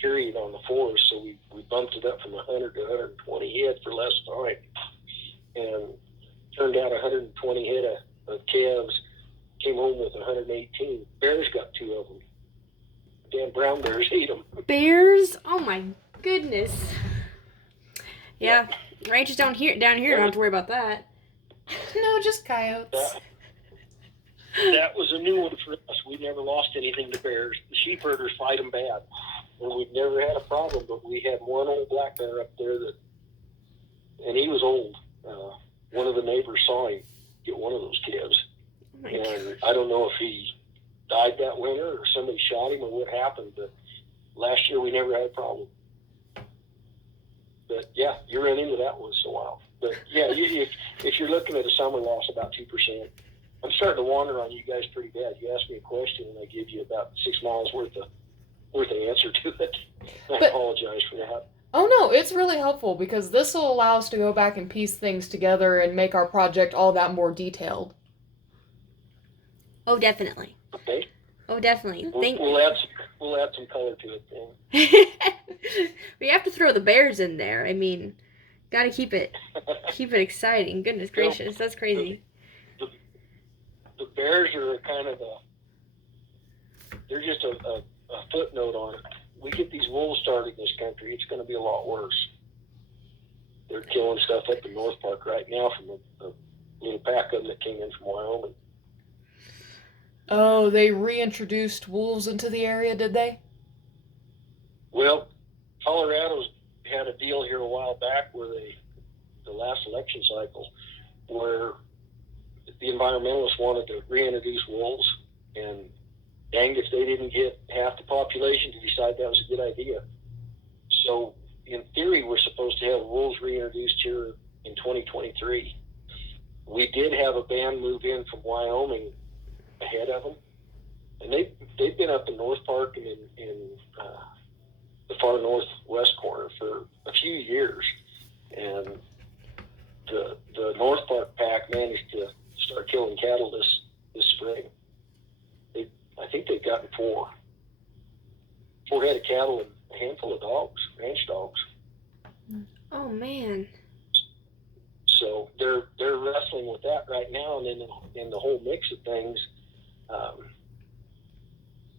period on the forest, so we bumped it up from 100 to 120 head for less time, and turned out 120 head of calves came home with 118. Bears got 2 of them. Damn brown bears ate them. Bears? Oh my goodness. Yeah, ranches down here don't have to worry about that. No, just coyotes. That was a new one for us. We never lost anything to bears. The sheep herders fight them bad. And we've never had a problem, but we had one old black bear up there and he was old. One of the neighbors saw him get one of those calves. Oh And I don't know if he died that winter or somebody shot him or what happened, but last year we never had a problem. But yeah, you run into that once in a while. But yeah, if you're looking at a summer loss, about 2%. I'm starting to wander on you guys pretty bad. You ask me a question and I give you about 6 miles worth of answer to it. I apologize for that. Oh no, it's really helpful because this will allow us to go back and piece things together and make our project all that more detailed. Oh, definitely. Okay. Oh, definitely. We'll add some color to it then. We have to throw the bears in there. I mean, gotta keep it exciting. Goodness gracious, that's crazy. The bears are they're just a footnote on it. We get these wolves started in this country, it's going to be a lot worse. They're killing stuff up in North Park right now from a little pack of them that came in from Wyoming. Oh, they reintroduced wolves into the area, did they? Well, Colorado's had a deal here a while back where the last election cycle, where the environmentalists wanted to reintroduce wolves, and danged if they didn't get half the population to decide that was a good idea. So, in theory, we're supposed to have wolves reintroduced here in 2023. We did have a band move in from Wyoming ahead of them, and they've been up in North Park and in the far northwest corner for a few years, and the North Park pack managed to start killing cattle this spring. I think they've gotten four head of cattle and a handful of dogs, ranch dogs. Oh man. So they're wrestling with that right now, and in the whole mix of things,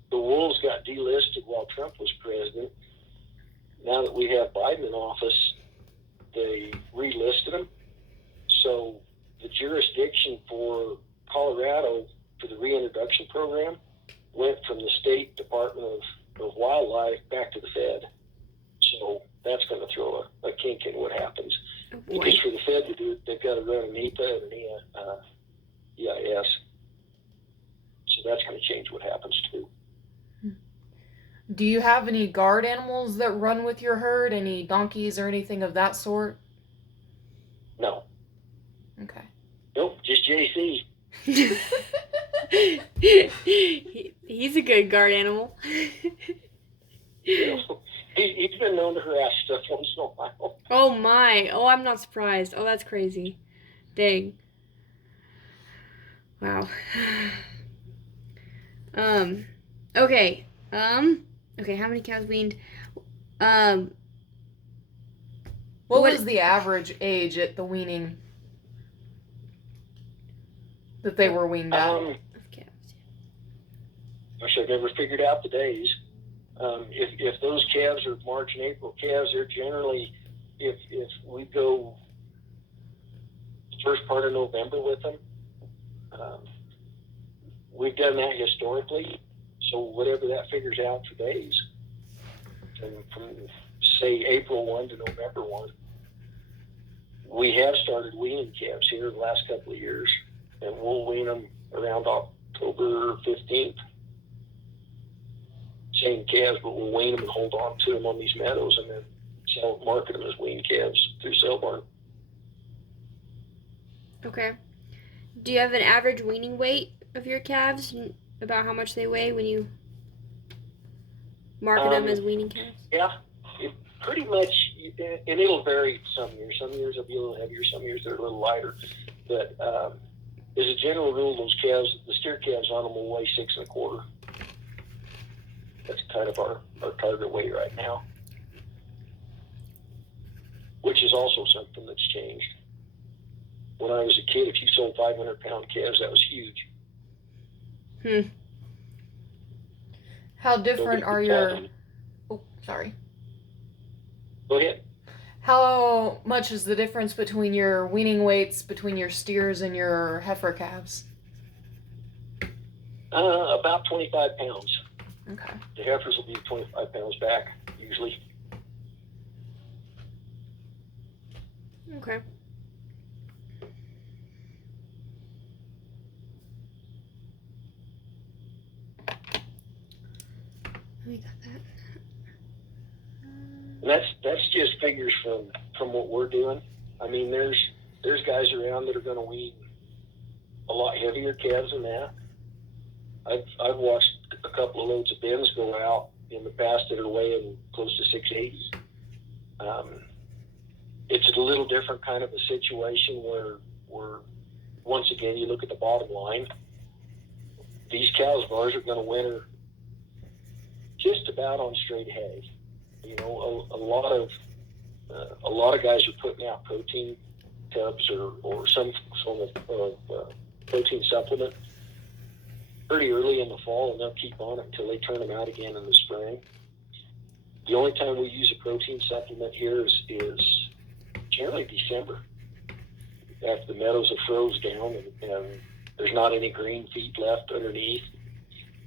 the wolves got delisted while Trump was president. Now that we have Biden in office, they relisted them. So the jurisdiction for Colorado for the reintroduction program went from the State Department of Wildlife back to the Fed. So that's going to throw a kink in what happens. Oh boy. Because for the Fed to do it, they've got to run a NEPA and an EIS. So that's going to change what happens too. Do you have any guard animals that run with your herd? Any donkeys or anything of that sort? No. Okay. Nope, just JC. He's a good guard animal. You know, he's been known to harass stuff once in a while. Oh my. Oh, I'm not surprised. Oh, that's crazy. Dang. Wow. Okay. Okay, how many cows weaned? What What- was the average age at the weaning that they were weaned at? Of cows. Gosh, I've never figured out the days. If those calves are March and April calves, they're generally, if we go first part of November with them, we've done that historically. So whatever that figures out for days, from say April 1 to November 1, we have started weaning calves here the last couple of years, and we'll wean them around October 15th. Same calves, but we'll wean them and hold on to them on these meadows, and then market them as weaned calves through sale barn. Okay. Do you have an average weaning weight of your calves? About how much they weigh when you market them as weaning calves? Yeah, pretty much, and it'll vary some years. Some years they'll be a little heavier, some years they're a little lighter. But as a general rule, those calves, the steer calves on them will weigh 6 1/4. That's kind of our target weight right now, which is also something that's changed. When I was a kid, if you sold 500-pound calves, that was huge. How different are your... Oh, sorry. Go ahead. How much is the difference between your weaning weights between your steers and your heifer calves? About 25 pounds. Okay. The heifers will be 25 pounds back, usually. Okay. We got that. And that's just figures from what we're doing. I mean, there's guys around that are going to wean a lot heavier calves than that. I've watched a couple of loads of bins go out in the past that are weighing close to 680. It's a little different kind of a situation where once again you look at the bottom line. These cows of ours are going to winter just about on straight hay. You know, a lot of guys are putting out protein tubs or some sort of protein supplement pretty early in the fall, and they'll keep on it until they turn them out again in the spring. The only time we use a protein supplement here is generally December, after the meadows have froze down and there's not any green feed left underneath.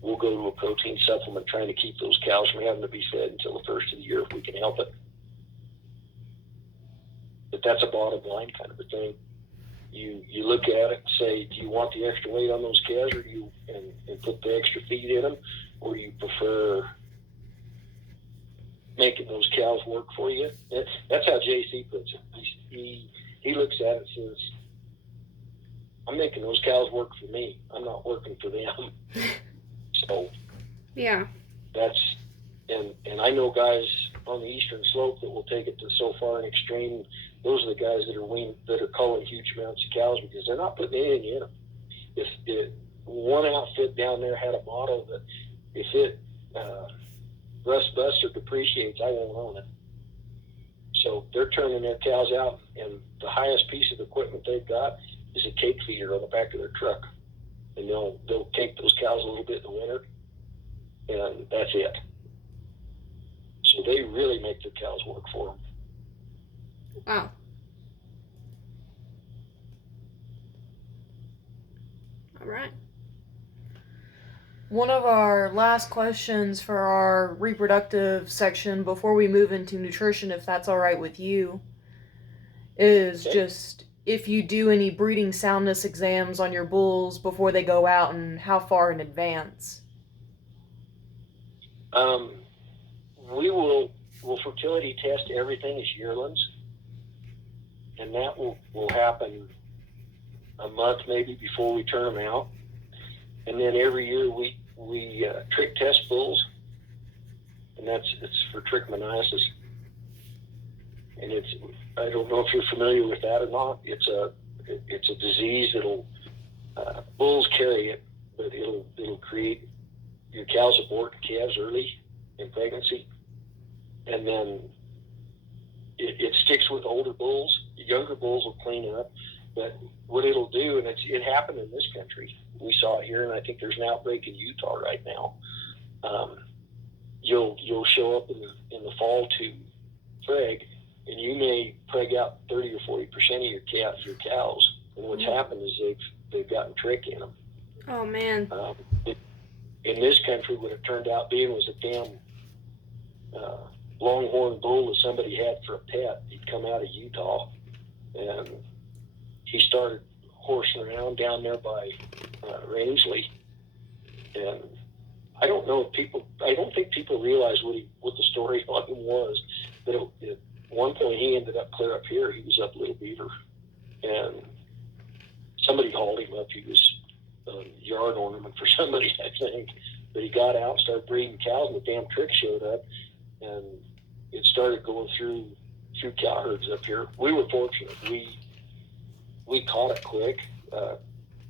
We'll go to a protein supplement, trying to keep those cows from having to be fed until the first of the year if we can help it. But that's a bottom line kind of a thing. You look at it and say, do you want the extra weight on those calves, or do you and put the extra feed in them, or do you prefer making those cows work for you? That's how JC puts it. He looks at it and says, I'm making those cows work for me. I'm not working for them. So Yeah. that's, and I know guys on the eastern slope that will take it to so far and extreme. Those are the guys that are culling huge amounts of cows because they're not putting anything in them. If one outfit down there had a motto that if it rust, busts, or depreciates, I won't own it. So they're turning their cows out, and the highest piece of equipment they've got is a cake feeder on the back of their truck. And they'll take those cows a little bit in the winter, and that's it. So they really make their cows work for them. Wow. All right. One of our last questions for our reproductive section before we move into nutrition, if that's all right with you, is just if you do any breeding soundness exams on your bulls before they go out and how far in advance. We'll fertility test everything as yearlings, and that will happen a month maybe before we turn them out. And then every year we trick test bulls, and it's for trichomoniasis. And I don't know if you're familiar with that or not. It's a disease that'll bulls carry it, but it'll create your cows abort calves early in pregnancy, and then it sticks with older bulls. The younger bulls will clean up, but what it'll do, and it happened in this country. We saw it here, and I think there's an outbreak in Utah right now. You'll show up in the fall to preg, and you may preg out 30 or 40% of your cows. And what's happened is they've gotten trick in them. Oh man. In this country, what it turned out being was a damn longhorn bull that somebody had for a pet. He'd come out of Utah, and he started horsing around down there by Rangeley, and I don't think people realize what the story on him was. But at one point he ended up clear up here. He was up Little Beaver, and somebody hauled him up. He was a yard ornament for somebody, I think. But he got out, started breeding cows, and the damn trick showed up, and it started going through cow herds up here. We were fortunate. We caught it quick.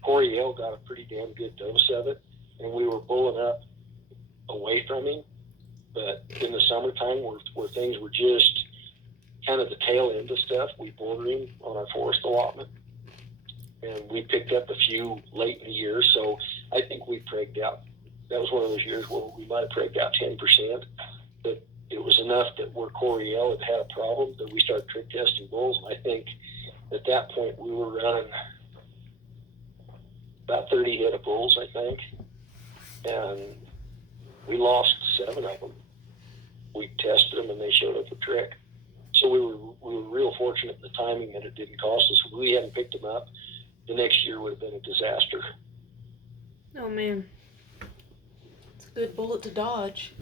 Coryell got a pretty damn good dose of it, and we were pulling up away from him. But in the summertime, where things were just kind of the tail end of stuff, we bordered him on our forest allotment, and we picked up a few late in the year. So I think we pregged out. That was one of those years where we might have pregged out 10%, but it was enough that where Coryell had a problem that we started trick testing bulls, and I think at that point we were running about 30 head of bulls, I think, and we lost 7 of them. We tested them, and they showed up with trick. So we were real fortunate in the timing that it didn't cost us. If we hadn't picked them up, the next year would have been a disaster. Oh man. It's a good bullet to dodge.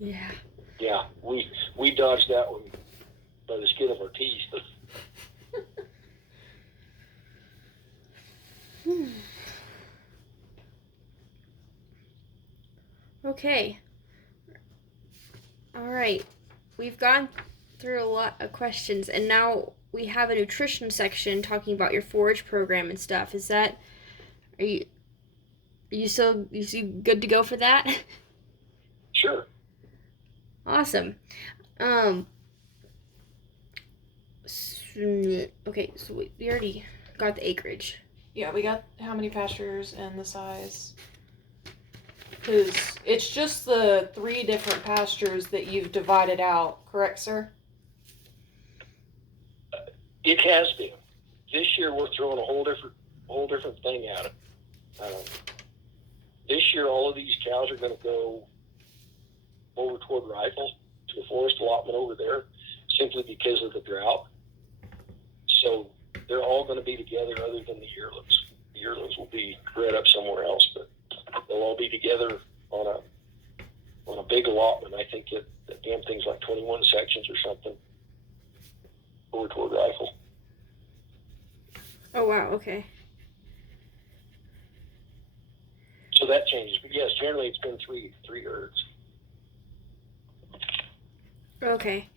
Yeah. Yeah, we dodged that one by the skin of our teeth. Okay. All right. We've gone through a lot of questions, and now we have a nutrition section talking about your forage program and stuff. Are you good to go for that? Sure. Awesome. Okay, so we already got the acreage. Yeah, we got how many pastures and the size. Because it's just the 3 different pastures that you've divided out, correct, sir? It has been. This year we're throwing a whole different thing at it. This year all of these cows are going to go over toward Rifle to the forest allotment over there, simply because of the drought. So they're all going to be together other than the yearlings. The yearlings will be bred up somewhere else, but they'll all be together on a big allotment. I think that damn thing's like 21 sections or something over toward Rifle. Oh wow, okay. So that changes. But yes, generally it's been three herds. Okay.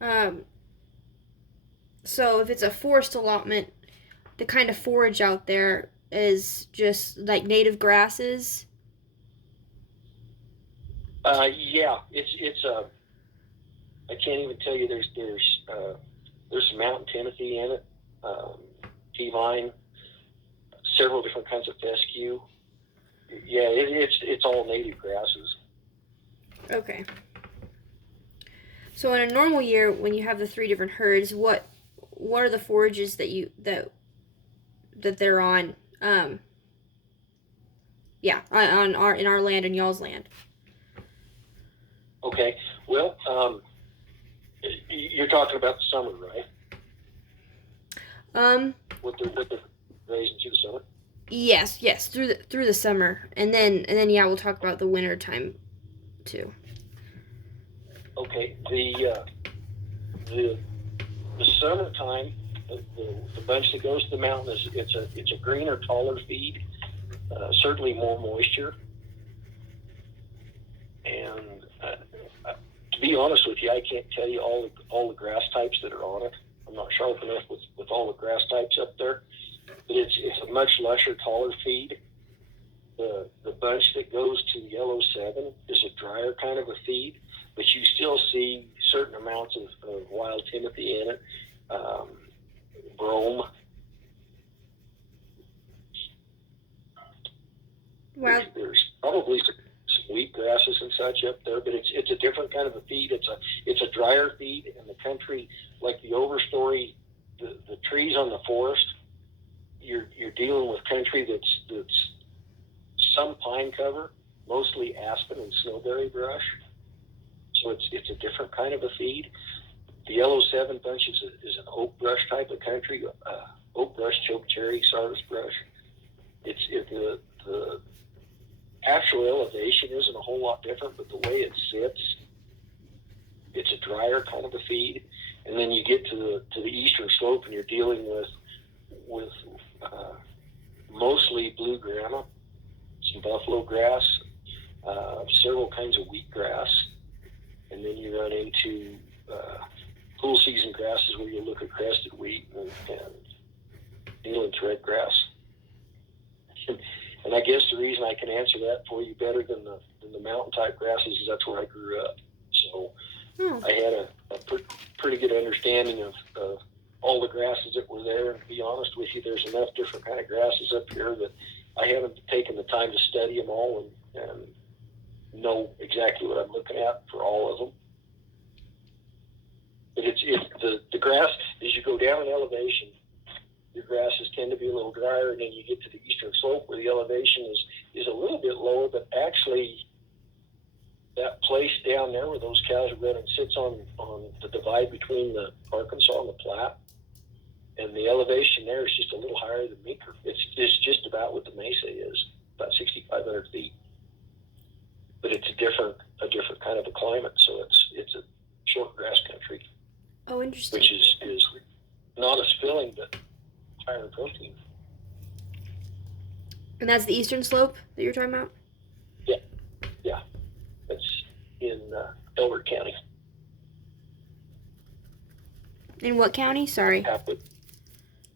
Um, so if it's a forest allotment, the kind of forage out there is just like native grasses. Yeah, it's I can't even tell you. There's some mountain timothy in it, tea vine, several different kinds of fescue. Yeah, it's all native grasses. Okay. So in a normal year, when you have the three different herds, what are the forages that they're on? Yeah, on our in our land and y'all's land. Okay, well, you're talking about the summer, right? Um, What they're raising through the summer. yes, through the summer, and then yeah, we'll talk about the winter time too. Okay, the summertime, the bunch that goes to the mountain is it's a greener, taller feed, certainly more moisture, and to be honest with you, I can't tell you all the grass types that are on it. I'm not sharp enough with all the grass types up there, but it's a much lusher, taller feed. The bunch that goes to Yellow 7 is a drier kind of a feed, but you still see certain amounts of wild timothy in it, brome. Wow. There's probably some wheat grasses and such up there, but it's a different kind of a feed. It's a drier feed, and the country, like the overstory, the trees on the forest, you're dealing with country that's some pine cover, mostly aspen and snowberry brush. So it's a different kind of a feed. The Yellow 7 bunch is an oak brush type of country, oak brush, chokecherry, sardis brush. The actual elevation isn't a whole lot different, but the way it sits, it's a drier kind of a feed. And then you get to the eastern slope, and you're dealing with mostly blue grama, some buffalo grass, several kinds of wheatgrass, and then you run into cool season grasses where you look at crested wheat and needle and thread grass. And I guess the reason I can answer that for you better than the mountain type grasses is that's where I grew up. So I had a pretty good understanding of all the grasses that were there. And to be honest with you, there's enough different kind of grasses up here that I haven't taken the time to study them all and know exactly what I'm looking at for all of them. But it's the grass, as you go down in elevation, your grasses tend to be a little drier, and then you get to the eastern slope where the elevation is a little bit lower, but actually that place down there where those cows are running sits on the divide between the Arkansas and the Platte, and the elevation there is just a little higher than Meeker. It's just about what the mesa is, about 6,500 feet. But it's a different kind of a climate, so it's a short grass country. Oh, interesting. Which is not as filling, but higher in protein. And that's the eastern slope that you're talking about? Yeah. It's in Elbert County. In what county? Sorry.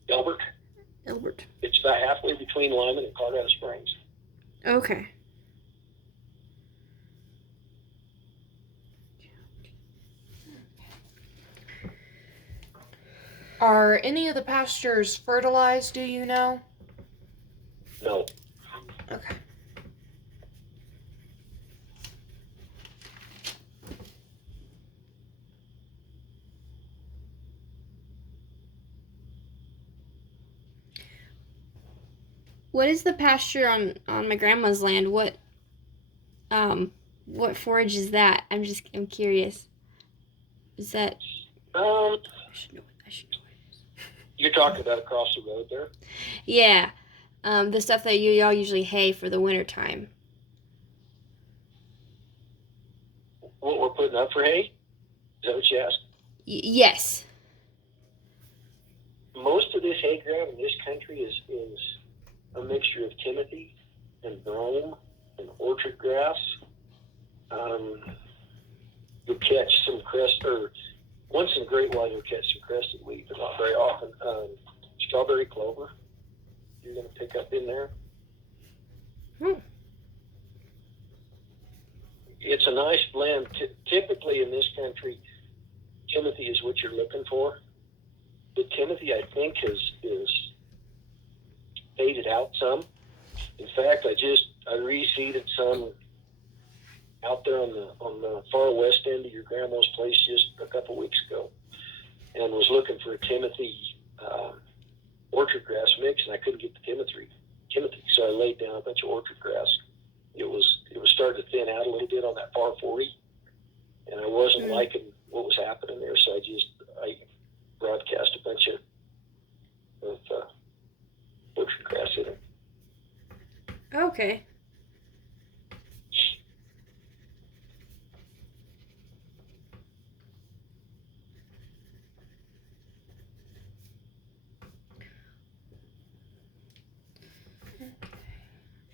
Elbert. It's about halfway between Lyman and Colorado Springs. Okay. Are any of the pastures fertilized, do you know? No. Okay. What is the pasture on my grandma's land? What forage is that? I'm curious. Is that I should know what it is. You're talking about across the road there? Yeah. The stuff that y'all usually hay for the winter time. What we're putting up for hay? Is that what you asked? Yes. Most of this hay ground in this country is a mixture of timothy and brome and orchard grass. you'll catch some crest, or once in a great while you'll catch some crested wheat, but not very often. Strawberry clover, you're going to pick up in there. It's a nice blend. Typically in this country, Timothy is what you're looking for. But Timothy, I think, is faded out some. In fact, I reseeded some out there on the far west end of your grandma's place just a couple weeks ago, and was looking for a Timothy orchard grass mix, and I couldn't get the Timothy. So I laid down a bunch of orchard grass. It was starting to thin out a little bit on that far 40, and I wasn't liking what was happening there. So I broadcast a bunch of orchard grass in it. Okay.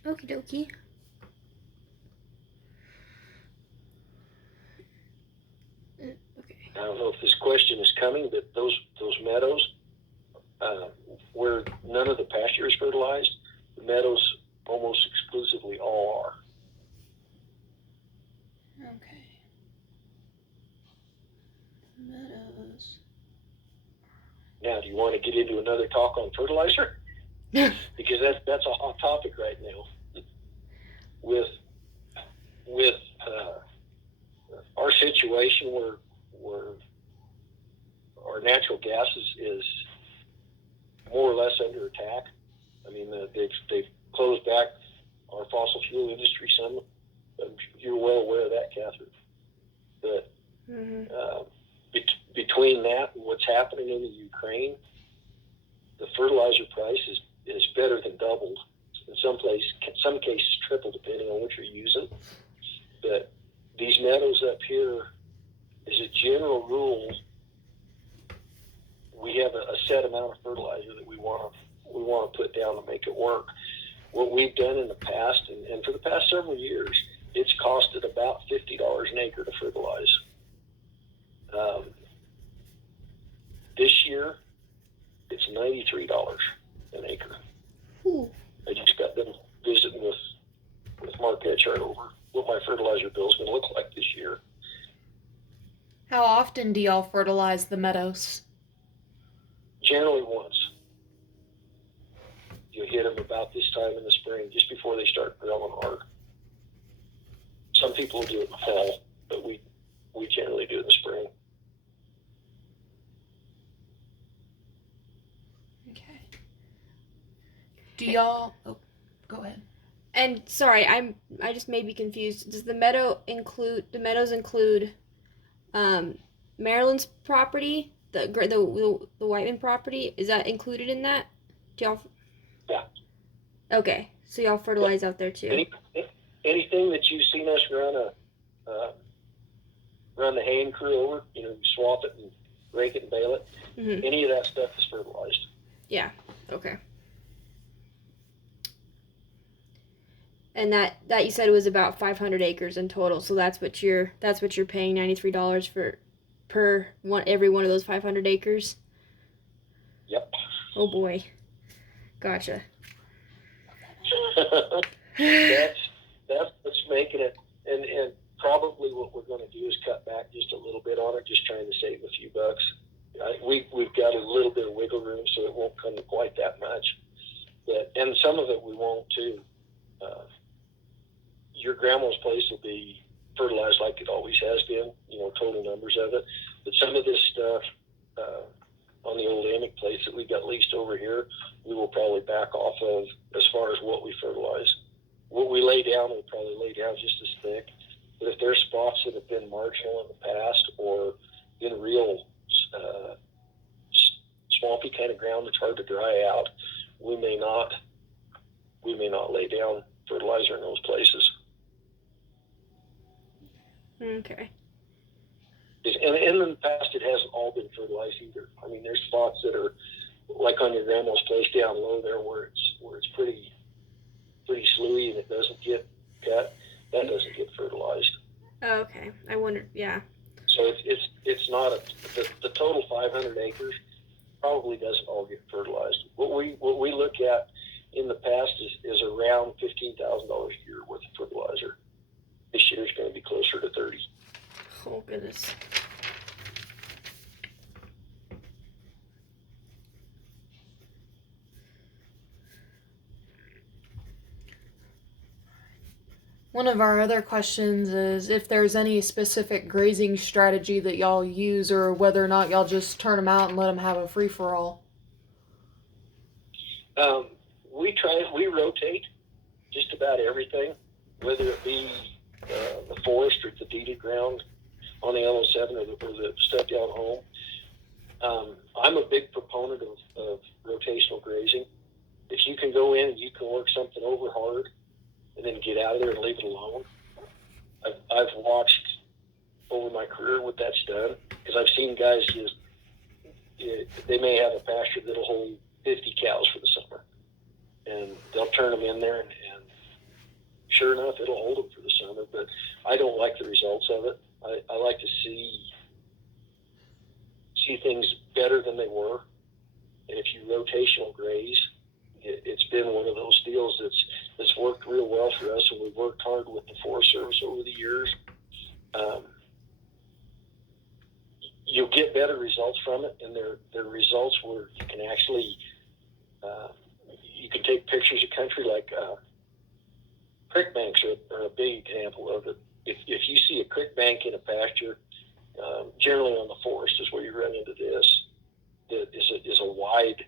Okie dokie. Okay. I don't know if this question is coming, but those meadows where none of the pasture is fertilized, the meadows almost exclusively all are. Okay. Meadows. Now, do you want to get into another talk on fertilizer? Because that's a hot topic right now. With our situation where our natural gas is more or less under attack. I mean, they've closed back our fossil fuel industry some. You're well aware of that, Catherine. But between that and what's happening in the Ukraine, the fertilizer price is better than doubled. In some cases triple, depending on what you're using. But these meadows up here, as a general rule, we have a set amount of fertilizer that we want to put down to make it work. What we've done in the past, and for the past several years, it's costed about $50 an acre to fertilize. This year, it's $93 an acre. Ooh. I just got done visiting with Mark Etchart over what my fertilizer bill is going to look like this year. How often do y'all fertilize the meadows? Generally once. You hit them about this time in the spring, just before they start growing hard. Some people will do it in the fall, but we generally do it in the spring. Okay. Do y'all? Oh, go ahead. And sorry, I just may be confused. Does the meadows include Maryland's property, the Whiteman property? Is that included in that? Do y'all? Yeah. Okay, so y'all fertilize out there too. Anything that you've seen us run the haying crew over, you swap it and rake it and bale it. Mm-hmm. Any of that stuff is fertilized. Yeah. Okay. And that you said was about 500 acres in total, so that's what you're paying $93 for every one of those 500 acres. Yep. Oh boy. Gotcha. that's what's making it, and probably what we're going to do is cut back just a little bit on it, just trying to save a few bucks. We've got a little bit of wiggle room, so it won't come to quite that much. And some of it we won't too. Your grandma's place will be fertilized like it always has been, total numbers of it. But some of this stuff on the old Amick place that we got leased over here, we will probably back off of as far as what we fertilize. What we lay down, we'll probably lay down just as thick. But if there's spots that have been marginal in the past or in real swampy kind of ground that's hard to dry out, we may not lay down fertilizer in those places. Okay. And in the past, it hasn't all been fertilized either. I mean, there's spots that are like on your grandma's place down low there, where it's pretty sloughie and it doesn't get cut. That doesn't get fertilized. Oh, okay. I wonder. Yeah. not the total 500 acres probably doesn't all get fertilized. What we look at in the past is around $15,000 a year worth of fertilizer. This year is going to be closer to 30. Oh goodness. One of our other questions is if there's any specific grazing strategy that y'all use, or whether or not y'all just turn them out and let them have a free-for-all. We rotate just about everything, whether it be the forest or the deeded ground on the LO7 or the stuff down home. I'm a big proponent of rotational grazing. If you can go in and you can work something over hard and then get out of there and leave it alone. I've watched over my career what that's done, because I've seen guys just, they may have a pasture that'll hold 50 cows for the summer, and they'll turn them in there, and sure enough, it'll hold them for the summer. But I don't like the results of it. I like to see things better than they were, and if you rotational graze, it's been one of those deals that's worked real well for us, and we've worked hard with the Forest Service over the years. You'll get better results from it, and they're results where you can actually you can take pictures of country, like creek banks are a big example of it. If you see a creek bank in a pasture, generally on the forest is where you run into this. That is a wide,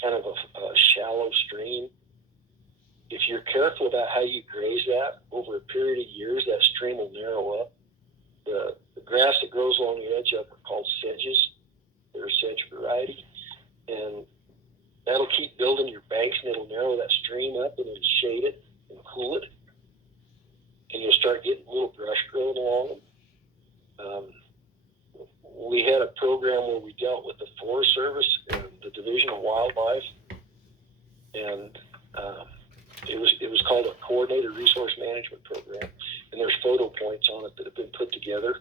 kind of a shallow stream. If you're careful about how you graze that over a period of years, that stream will narrow up. The grass that grows along the edge of it are called sedges. They're a sedge variety, and that'll keep building your banks, and it'll narrow that stream up, and it'll shade it and cool it, and you'll start getting little brush growing along them. We had a program where we dealt with the Forest Service and the Division of Wildlife, and it was called a Coordinated Resource Management Program, and there's photo points on it that have been put together.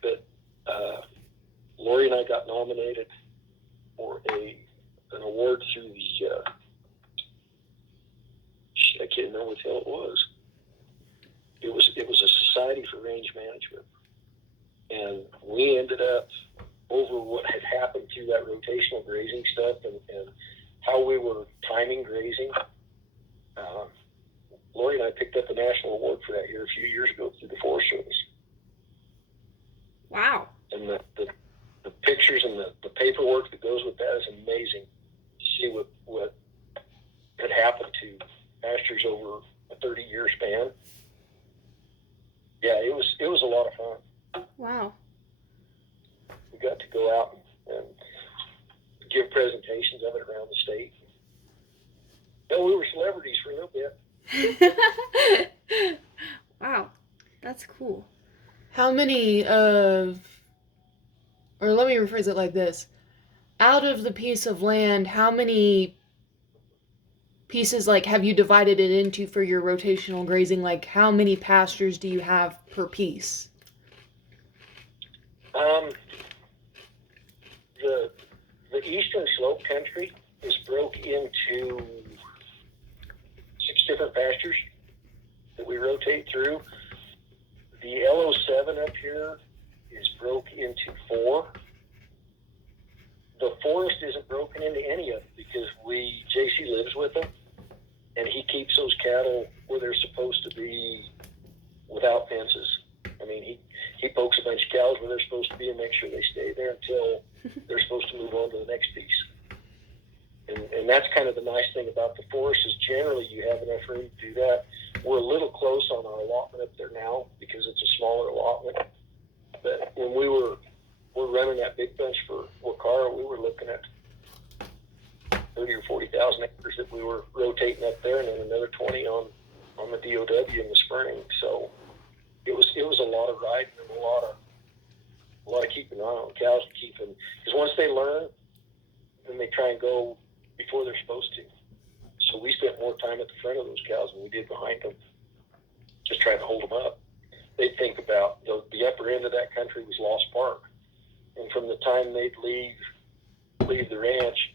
But Lori and I got nominated for an award through the I can't remember what the hell it was. It was a Society for Range Management, and we ended up, over what had happened through that rotational grazing stuff and how we were timing grazing. Lori and I picked up a national award for that here a few years ago through the Forest Service. Wow. And the pictures and the paperwork that goes with that is amazing to see what had happened to pastures over a 30-year span. Yeah, it was a lot of fun. Wow. We got to go out and give presentations of it around the state. Yeah, we were celebrities for a little bit. Wow, that's cool. How many of, or let me rephrase it like this. Out of the piece of land, how many pieces, like, have you divided it into for your rotational grazing? Like, how many pastures do you have per piece? The eastern slope country is broke into 6 different pastures that we rotate through. The LO7 up here is broke into 4. The forest isn't broken into any of it because JC lives with them, and he keeps those cattle where they're supposed to be without fences. I mean, he pokes a bunch of cows where they're supposed to be and makes sure they stay there until they're supposed to move on to the next piece. And that's kind of the nice thing about the forest, is generally you have enough room to do that. We're a little close on our allotment up there now because it's a smaller allotment. But when we're running that big bunch for Wakara, we were looking at 30 or 40,000 acres that we were rotating up there, and then another 20 on the DOW in the spring. So it was a lot of riding and a lot of keeping an eye on cows and keeping, because once they learn, then they try and go before they're supposed to. So we spent more time at the front of those cows than we did behind them, just trying to hold them up. they'd think about, the upper end of that country was Lost Park. And from the time they'd leave the ranch,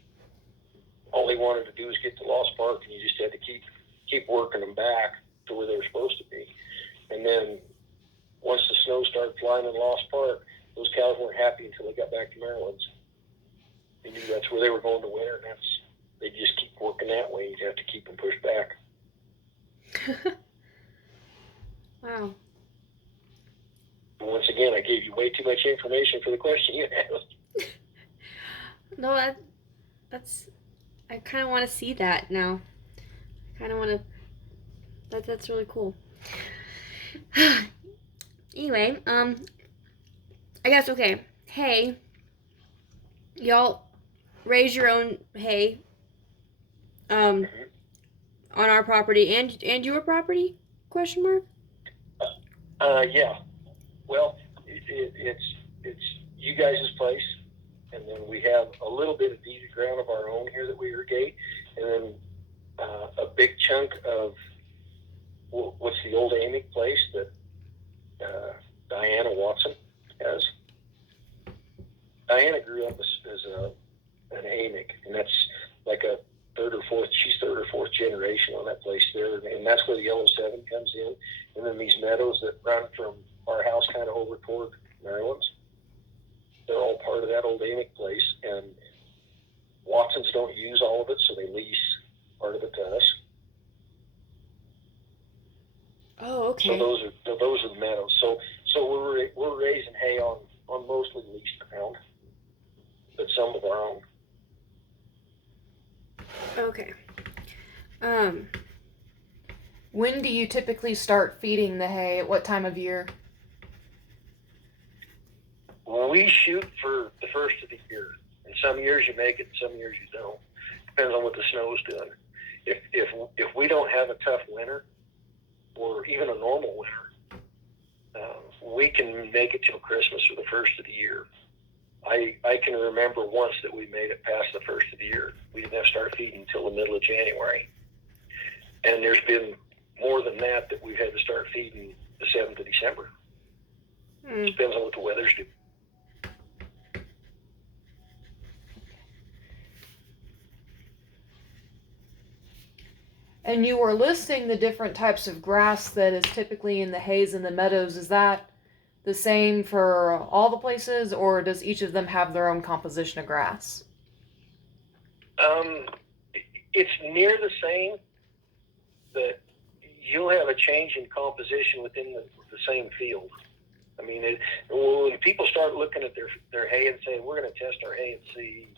all they wanted to do was get to Lost Park, and you just had to keep working them back to where they were supposed to be. And then once the snow started flying in Lost Park, those cows weren't happy until they got back to Maryland. They knew that's where they were going to winter, and they just keep working that way. You have to keep them pushed back. Wow. And once again, I gave you way too much information for the question you asked. No, that's. I kind of want to see that now. I kind of want to. That's really cool. Anyway, I guess okay. Hay. Y'all raise your own hay. On our property and your property? Question mark. Yeah. Well, it's you guys' place, and then we have a little bit of deeded ground of our own here that we irrigate, and then a big chunk of what's the old Amick place that Diana Watson has. Diana grew up as an Amick, and that's like a she's third or fourth generation on that place there, and that's where the Yellow 7 comes in, and then these meadows that run from our house kind of over toward Maryland's. They're all part of that old Amick place, and Watsons don't use all of it, so they lease part of it to us. Oh, okay. So those are the meadows. So we're raising hay on mostly leased ground, but some of our own. Okay. When do you typically start feeding the hay? At what time of year? We shoot for the first of the year, and some years you make it, some years you don't. Depends on what the snow's doing. If we don't have a tough winter, or even a normal winter, we can make it till Christmas or the first of the year. I can remember once that we made it past the first of the year. We didn't have to start feeding until the middle of January. And there's been more than that we've had to start feeding the 7th of December. Depends on what the weather's doing. And you were listing the different types of grass that is typically in the hays and the meadows. Is that the same for all the places, or does each of them have their own composition of grass? It's near the same, but you'll have a change in composition within the same field. I mean, when people start looking at their hay and saying, we're going to test our hay and see,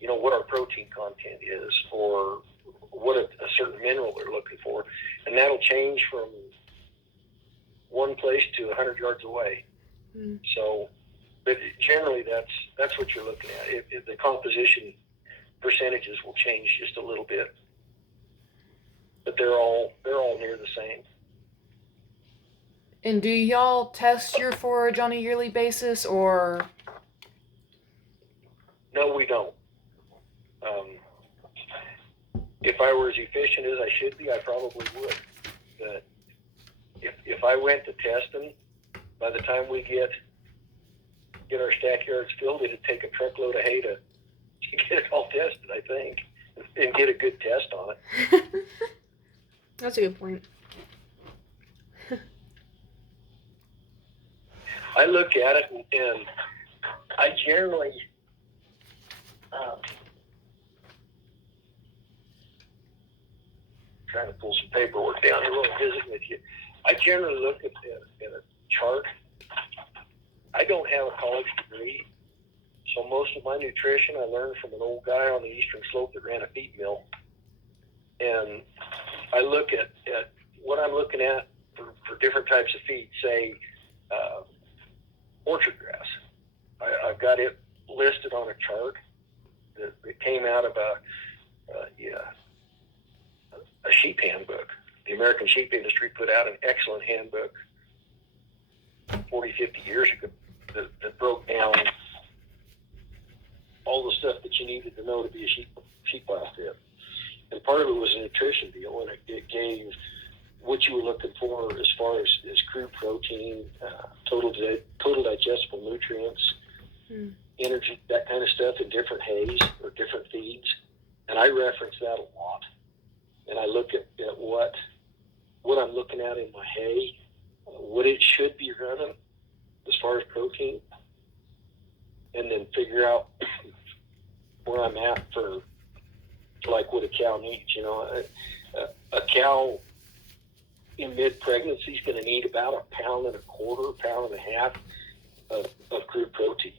what our protein content is, or what a certain mineral they're looking for, and that'll change from one place to 100 yards away. So, but generally that's what you're looking at. If the composition percentages will change just a little bit, but they're all near the same. And do y'all test your forage on a yearly basis, or? No, we don't. If I were as efficient as I should be, I probably would. But if I went to testing, by the time we get our stack yards filled, it'd take a truckload of hay to get it all tested, I think, and get a good test on it. That's a good point. I look at it, and I generally trying to pull some paperwork down here while I'm visiting with you. I generally look at a chart. I don't have a college degree, so most of my nutrition I learned from an old guy on the eastern slope that ran a feed mill. And I look at what I'm looking at for different types of feed, say orchard grass. I've got it listed on a chart that came out of a sheep handbook. The American sheep industry put out an excellent handbook 40, 50 years ago that broke down all the stuff that you needed to know to be a sheep outfit. And part of it was a nutrition deal, and it gave what you were looking for as far as crude protein, total digestible nutrients, energy, that kind of stuff in different hays or different feeds. And I reference that a lot. And I look at what I'm looking at in my hay, what it should be running as far as protein, and then figure out where I'm at for like what a cow needs. You know, a cow in mid-pregnancy is going to need about 1.25 pounds, 1.5 pounds of crude protein.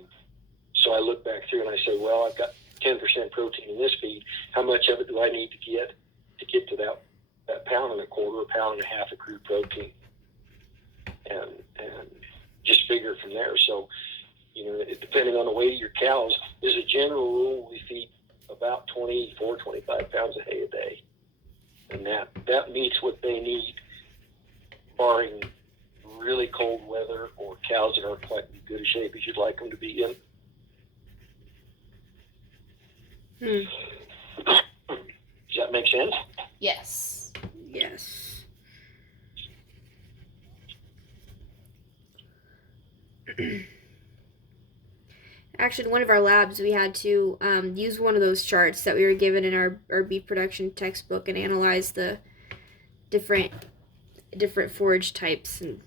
So I look back through and I say, well, I've got 10% protein in this feed. How much of it do I need to get to that 1.25 pounds, 1.5 pounds of crude protein? And just figure from there. So, you know, depending on the weight of your cows, as a general rule, we feed about 24, 25 pounds of hay a day. And that meets what they need, barring really cold weather or cows that aren't quite in good a shape as you'd like them to be in. Does that make sense? Yes. Yes. Actually, in one of our labs, we had to use one of those charts that we were given in our beef production textbook and analyze the different forage types and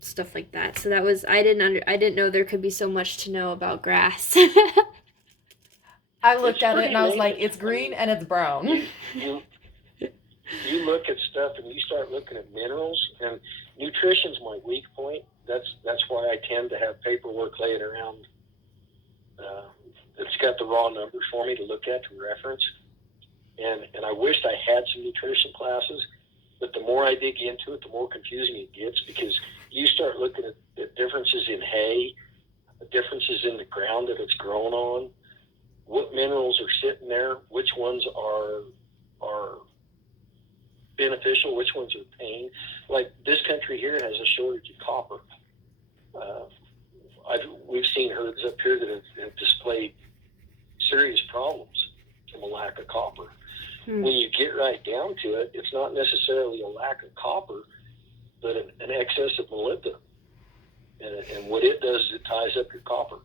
stuff like that. So that was I didn't know there could be so much to know about grass. I looked at it and I was like, it's green and it's brown. You look at stuff and you start looking at minerals, and nutrition's my weak point. That's why I tend to have paperwork laying around that's got the raw numbers for me to look at to reference. And I wished I had some nutrition classes, but the more I dig into it, the more confusing it gets, because you start looking at differences in hay, differences in the ground that it's grown on, what minerals are sitting there, which ones are beneficial, which ones are pain. Like this country here has a shortage of copper. We've seen herds up here that have displayed serious problems from a lack of copper. When you get right down to it, it's not necessarily a lack of copper, but an excess of molybdenum. And what it does is it ties up your copper.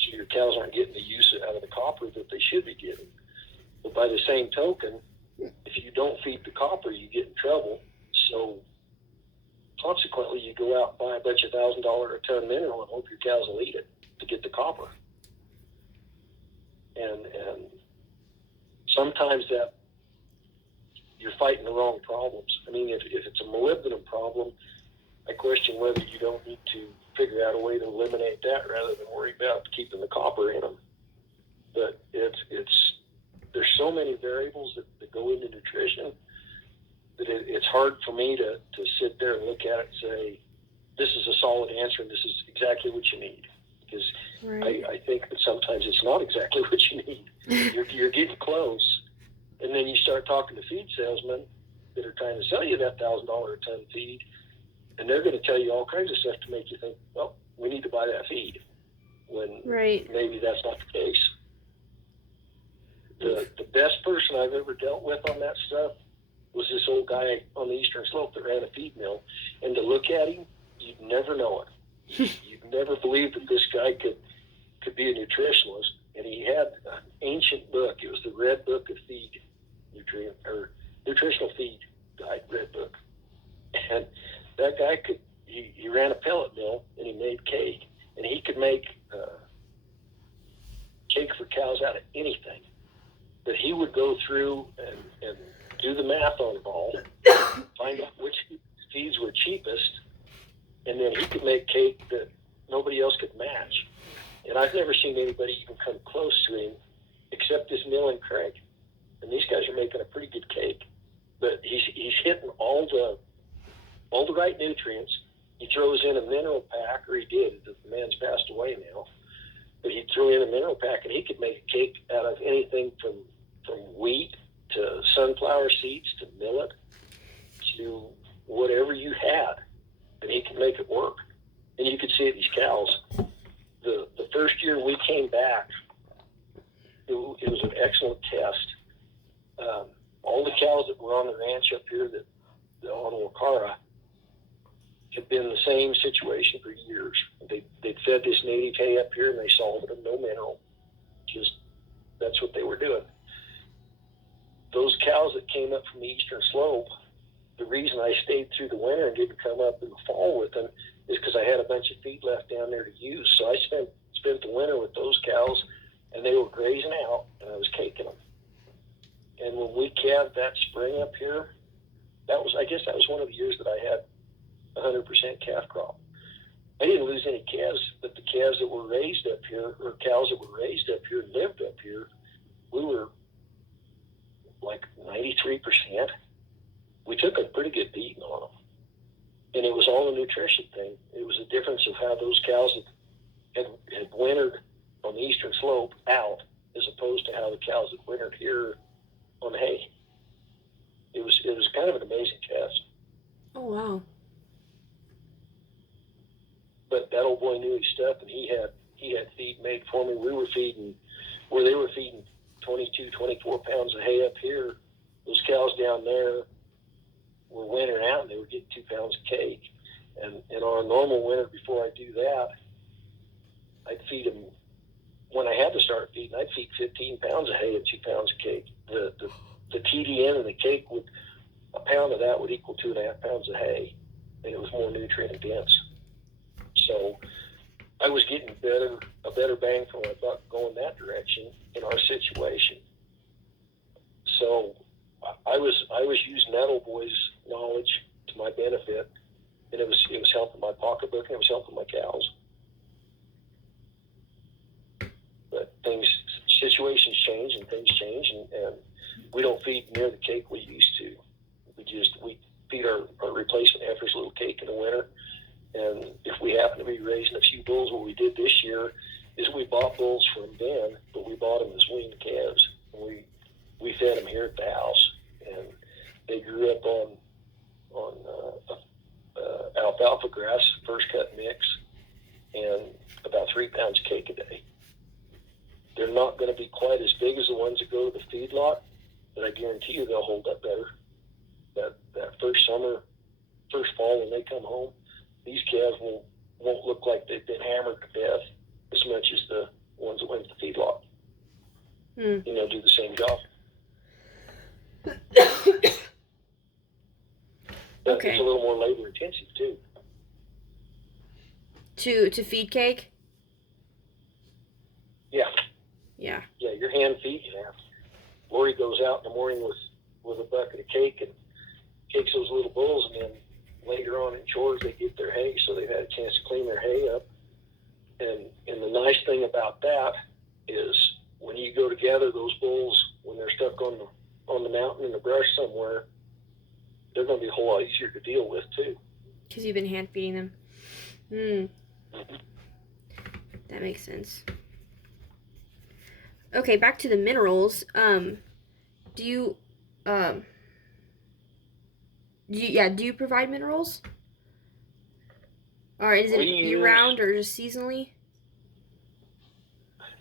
So your cows aren't getting the use out of the copper that they should be getting. But by the same token, if you don't feed the copper, you get in trouble. So consequently, you go out and buy a bunch of $1,000 a ton mineral and hope your cows will eat it to get the copper. And sometimes that you're fighting the wrong problems. I mean, if it's a molybdenum problem, I question whether you don't need to figure out a way to eliminate that rather than worry about keeping the copper in them. But there's so many variables that go into nutrition that it's hard for me to sit there and look at it and say, this is a solid answer and this is exactly what you need. Because right. I think that sometimes it's not exactly what you need. You're getting close. And then you start talking to feed salesmen that are trying to sell you that $1,000 a ton feed, and they're going to tell you all kinds of stuff to make you think, well, we need to buy that feed, when right. maybe that's not the case. The best person I've ever dealt with on that stuff was this old guy on the Eastern Slope that ran a feed mill. And to look at him, you'd never know it. You'd never believe that this guy could be a nutritionalist. And he had an ancient book. It was the Red Book of Feed Nutritional Feed Guide, Red Book. And that guy he ran a pellet mill and he made cake. And he could make cake for cows out of anything. But he would go through and do the math on it all, find out which feeds were cheapest, and then he could make cake that nobody else could match. And I've never seen anybody even come close to him except this mill and Craig. And these guys are making a pretty good cake. But he's hitting all the right nutrients. He throws in a mineral pack, or he did. The man's passed away now. But he'd throw in a mineral pack, and he could make a cake out of anything from wheat to sunflower seeds to millet to whatever you had. And he could make it work. And you could see it, these cows. The first year we came back, it was an excellent test. All the cows that were on the ranch up here that on Wakara have been the same situation for years. They'd fed this native hay up here and they salted them, no mineral. Just, that's what they were doing. Those cows that came up from the eastern slope, the reason I stayed through the winter and didn't come up in the fall with them is because I had a bunch of feed left down there to use. So I spent the winter with those cows, and they were grazing out, and I was caking them. And when we calved that spring up here, I guess that was one of the years that I had 100% calf crop. I didn't lose any calves, but the calves that were raised up here, or cows that were raised up here, lived up here, we were like 93%. We took a pretty good beating on them. And it was all a nutrition thing. It was a difference of how those cows had wintered on the eastern slope out as opposed to how the cows had wintered here on the hay. It was kind of an amazing test. Oh, wow. But that old boy knew his stuff, and he had feed made for me. We were feeding, where they were feeding 22, 24 pounds of hay up here, those cows down there were wintering out and they were getting 2 pounds of cake. And on a normal winter, before I do that, I'd feed them, when I had to start feeding, I'd feed 15 pounds of hay and 2 pounds of cake. The TDN and the cake would, a pound of that would equal 2.5 pounds of hay, and it was more nutrient dense. So I was getting a better bang for my buck going that direction in our situation. So I was using that old boy's knowledge to my benefit, and it was helping my pocketbook and it was helping my cows. But situations change and things change, and we don't feed near the cake we used to. We feed our replacement heifers a little cake in the winter. And if we happen to be raising a few bulls, what we did this year is we bought bulls from Ben, but we bought them as weaned calves. And we fed them here at the house, and they grew up on alfalfa grass, first cut mix, and about 3 pounds of cake a day. They're not going to be quite as big as the ones that go to the feedlot, but I guarantee you they'll hold up better. That first summer, first fall when they come home, these calves won't look like they've been hammered to death as much as the ones that went to the feedlot. Do the same job. But Okay. it's a little more labor intensive too. To feed cake? Yeah. Yeah. Yeah, you're hand feeding that. Lori goes out in the morning with a bucket of cake and cakes those little bulls, and then later on in chores they get their hay, so they've had a chance to clean their hay up. And the nice thing about that is when you go to gather those bulls, when they're stuck on the mountain in the brush somewhere, they're going to be a whole lot easier to deal with too. Because you've been hand feeding them. Mm-hmm. That makes sense. Okay, back to the minerals. Do you provide minerals? Or is it year round or just seasonally?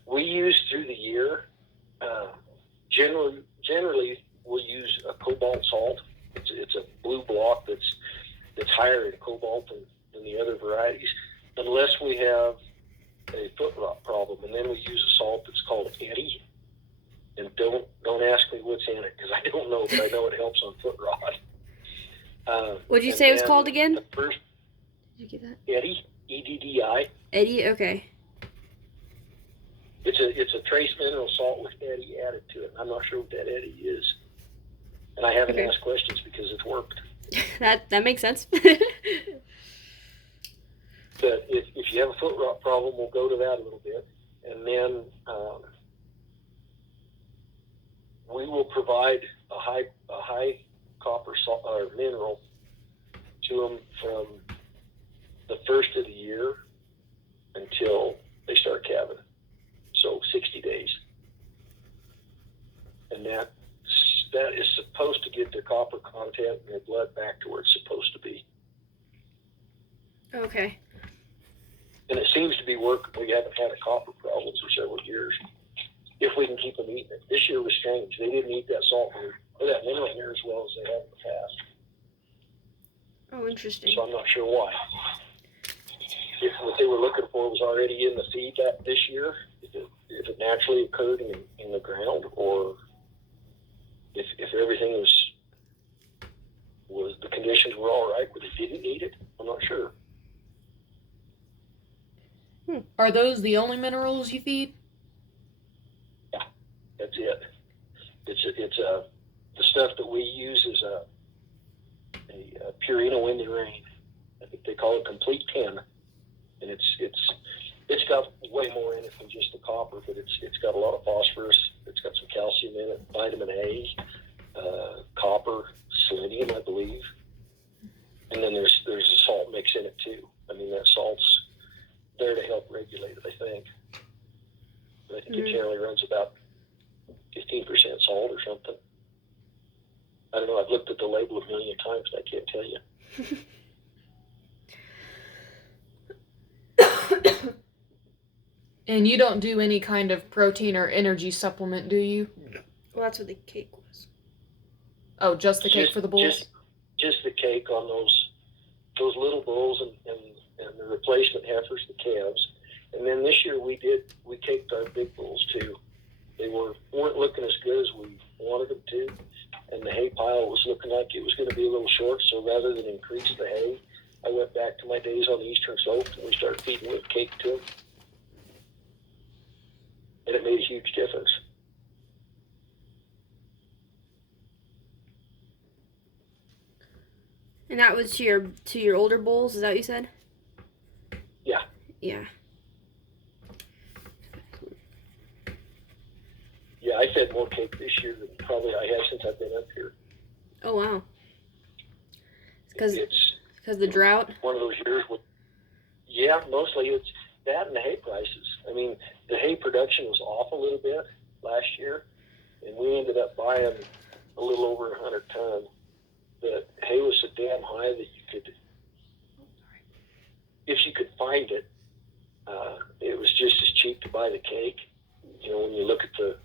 We use through the year. Generally, we'll use a cobalt salt. It's a blue block that's higher in cobalt than the other varieties, unless we have a foot rot problem, and then we use a salt that's called Eddy. And don't ask me what's in it because I don't know, but I know it helps on foot rot. What did you say it was called again? Did you get that? Eddy, EDDI. Eddy, okay. It's a trace mineral salt with Eddy added to it. I'm not sure what that Eddy is, and I haven't asked questions because it's worked. That makes sense. But if you have a foot rot problem, we'll go to that a little bit, and then we will provide a high copper salt or mineral to them from the first of the year until they start calving. So 60 days, and that is supposed to get their copper content in their blood back to where it's supposed to be. Okay. And it seems to be working. We haven't had a copper problem for several years. If we can keep them eating it. This year was strange. They didn't eat that salt here, or that mineral here as well as they have in the past. Interesting. So I'm not sure why. If what they were looking for was already in the feed this year, if it naturally occurred in the ground, or if everything was the conditions were all right, but it didn't need it, I'm not sure. Are those the only minerals you feed? Yeah, that's it. It's the stuff that we use is a Purina Wind and Rain. I think they call it Complete 10, and it's got way more in it than just the copper, but it's got a lot of phosphorus. It's got some calcium in it, vitamin A, copper, selenium, I believe, and then there's a salt mix in it too. I mean, that salt's there to help regulate it, I think. But I think it generally runs about 15% salt or something. I don't know. I've looked at the label a million times, and I can't tell you. And you don't do any kind of protein or energy supplement, do you? Well, that's what the cake was. Oh, just the cake for the bulls? Just the cake on those little bulls and the replacement heifers, the calves. And then this year we caked our big bulls too. They weren't looking as good as we wanted them to, and the hay pile was looking like it was going to be a little short. So rather than increase the hay, I went back to my days on the eastern slope, and we started feeding with cake to them, and it made a huge difference. And that was to your older bulls, is that what you said? Yeah. Yeah. Yeah, I fed more cake this year than probably I have since I've been up here. Oh wow. It's because the drought. one of those years with, yeah, mostly it's that and the hay prices. I mean, the hay production was off a little bit last year, and we ended up buying a little over 100 ton. The hay was so damn high that if you could find it, it was just as cheap to buy the cake. You know, when you look at the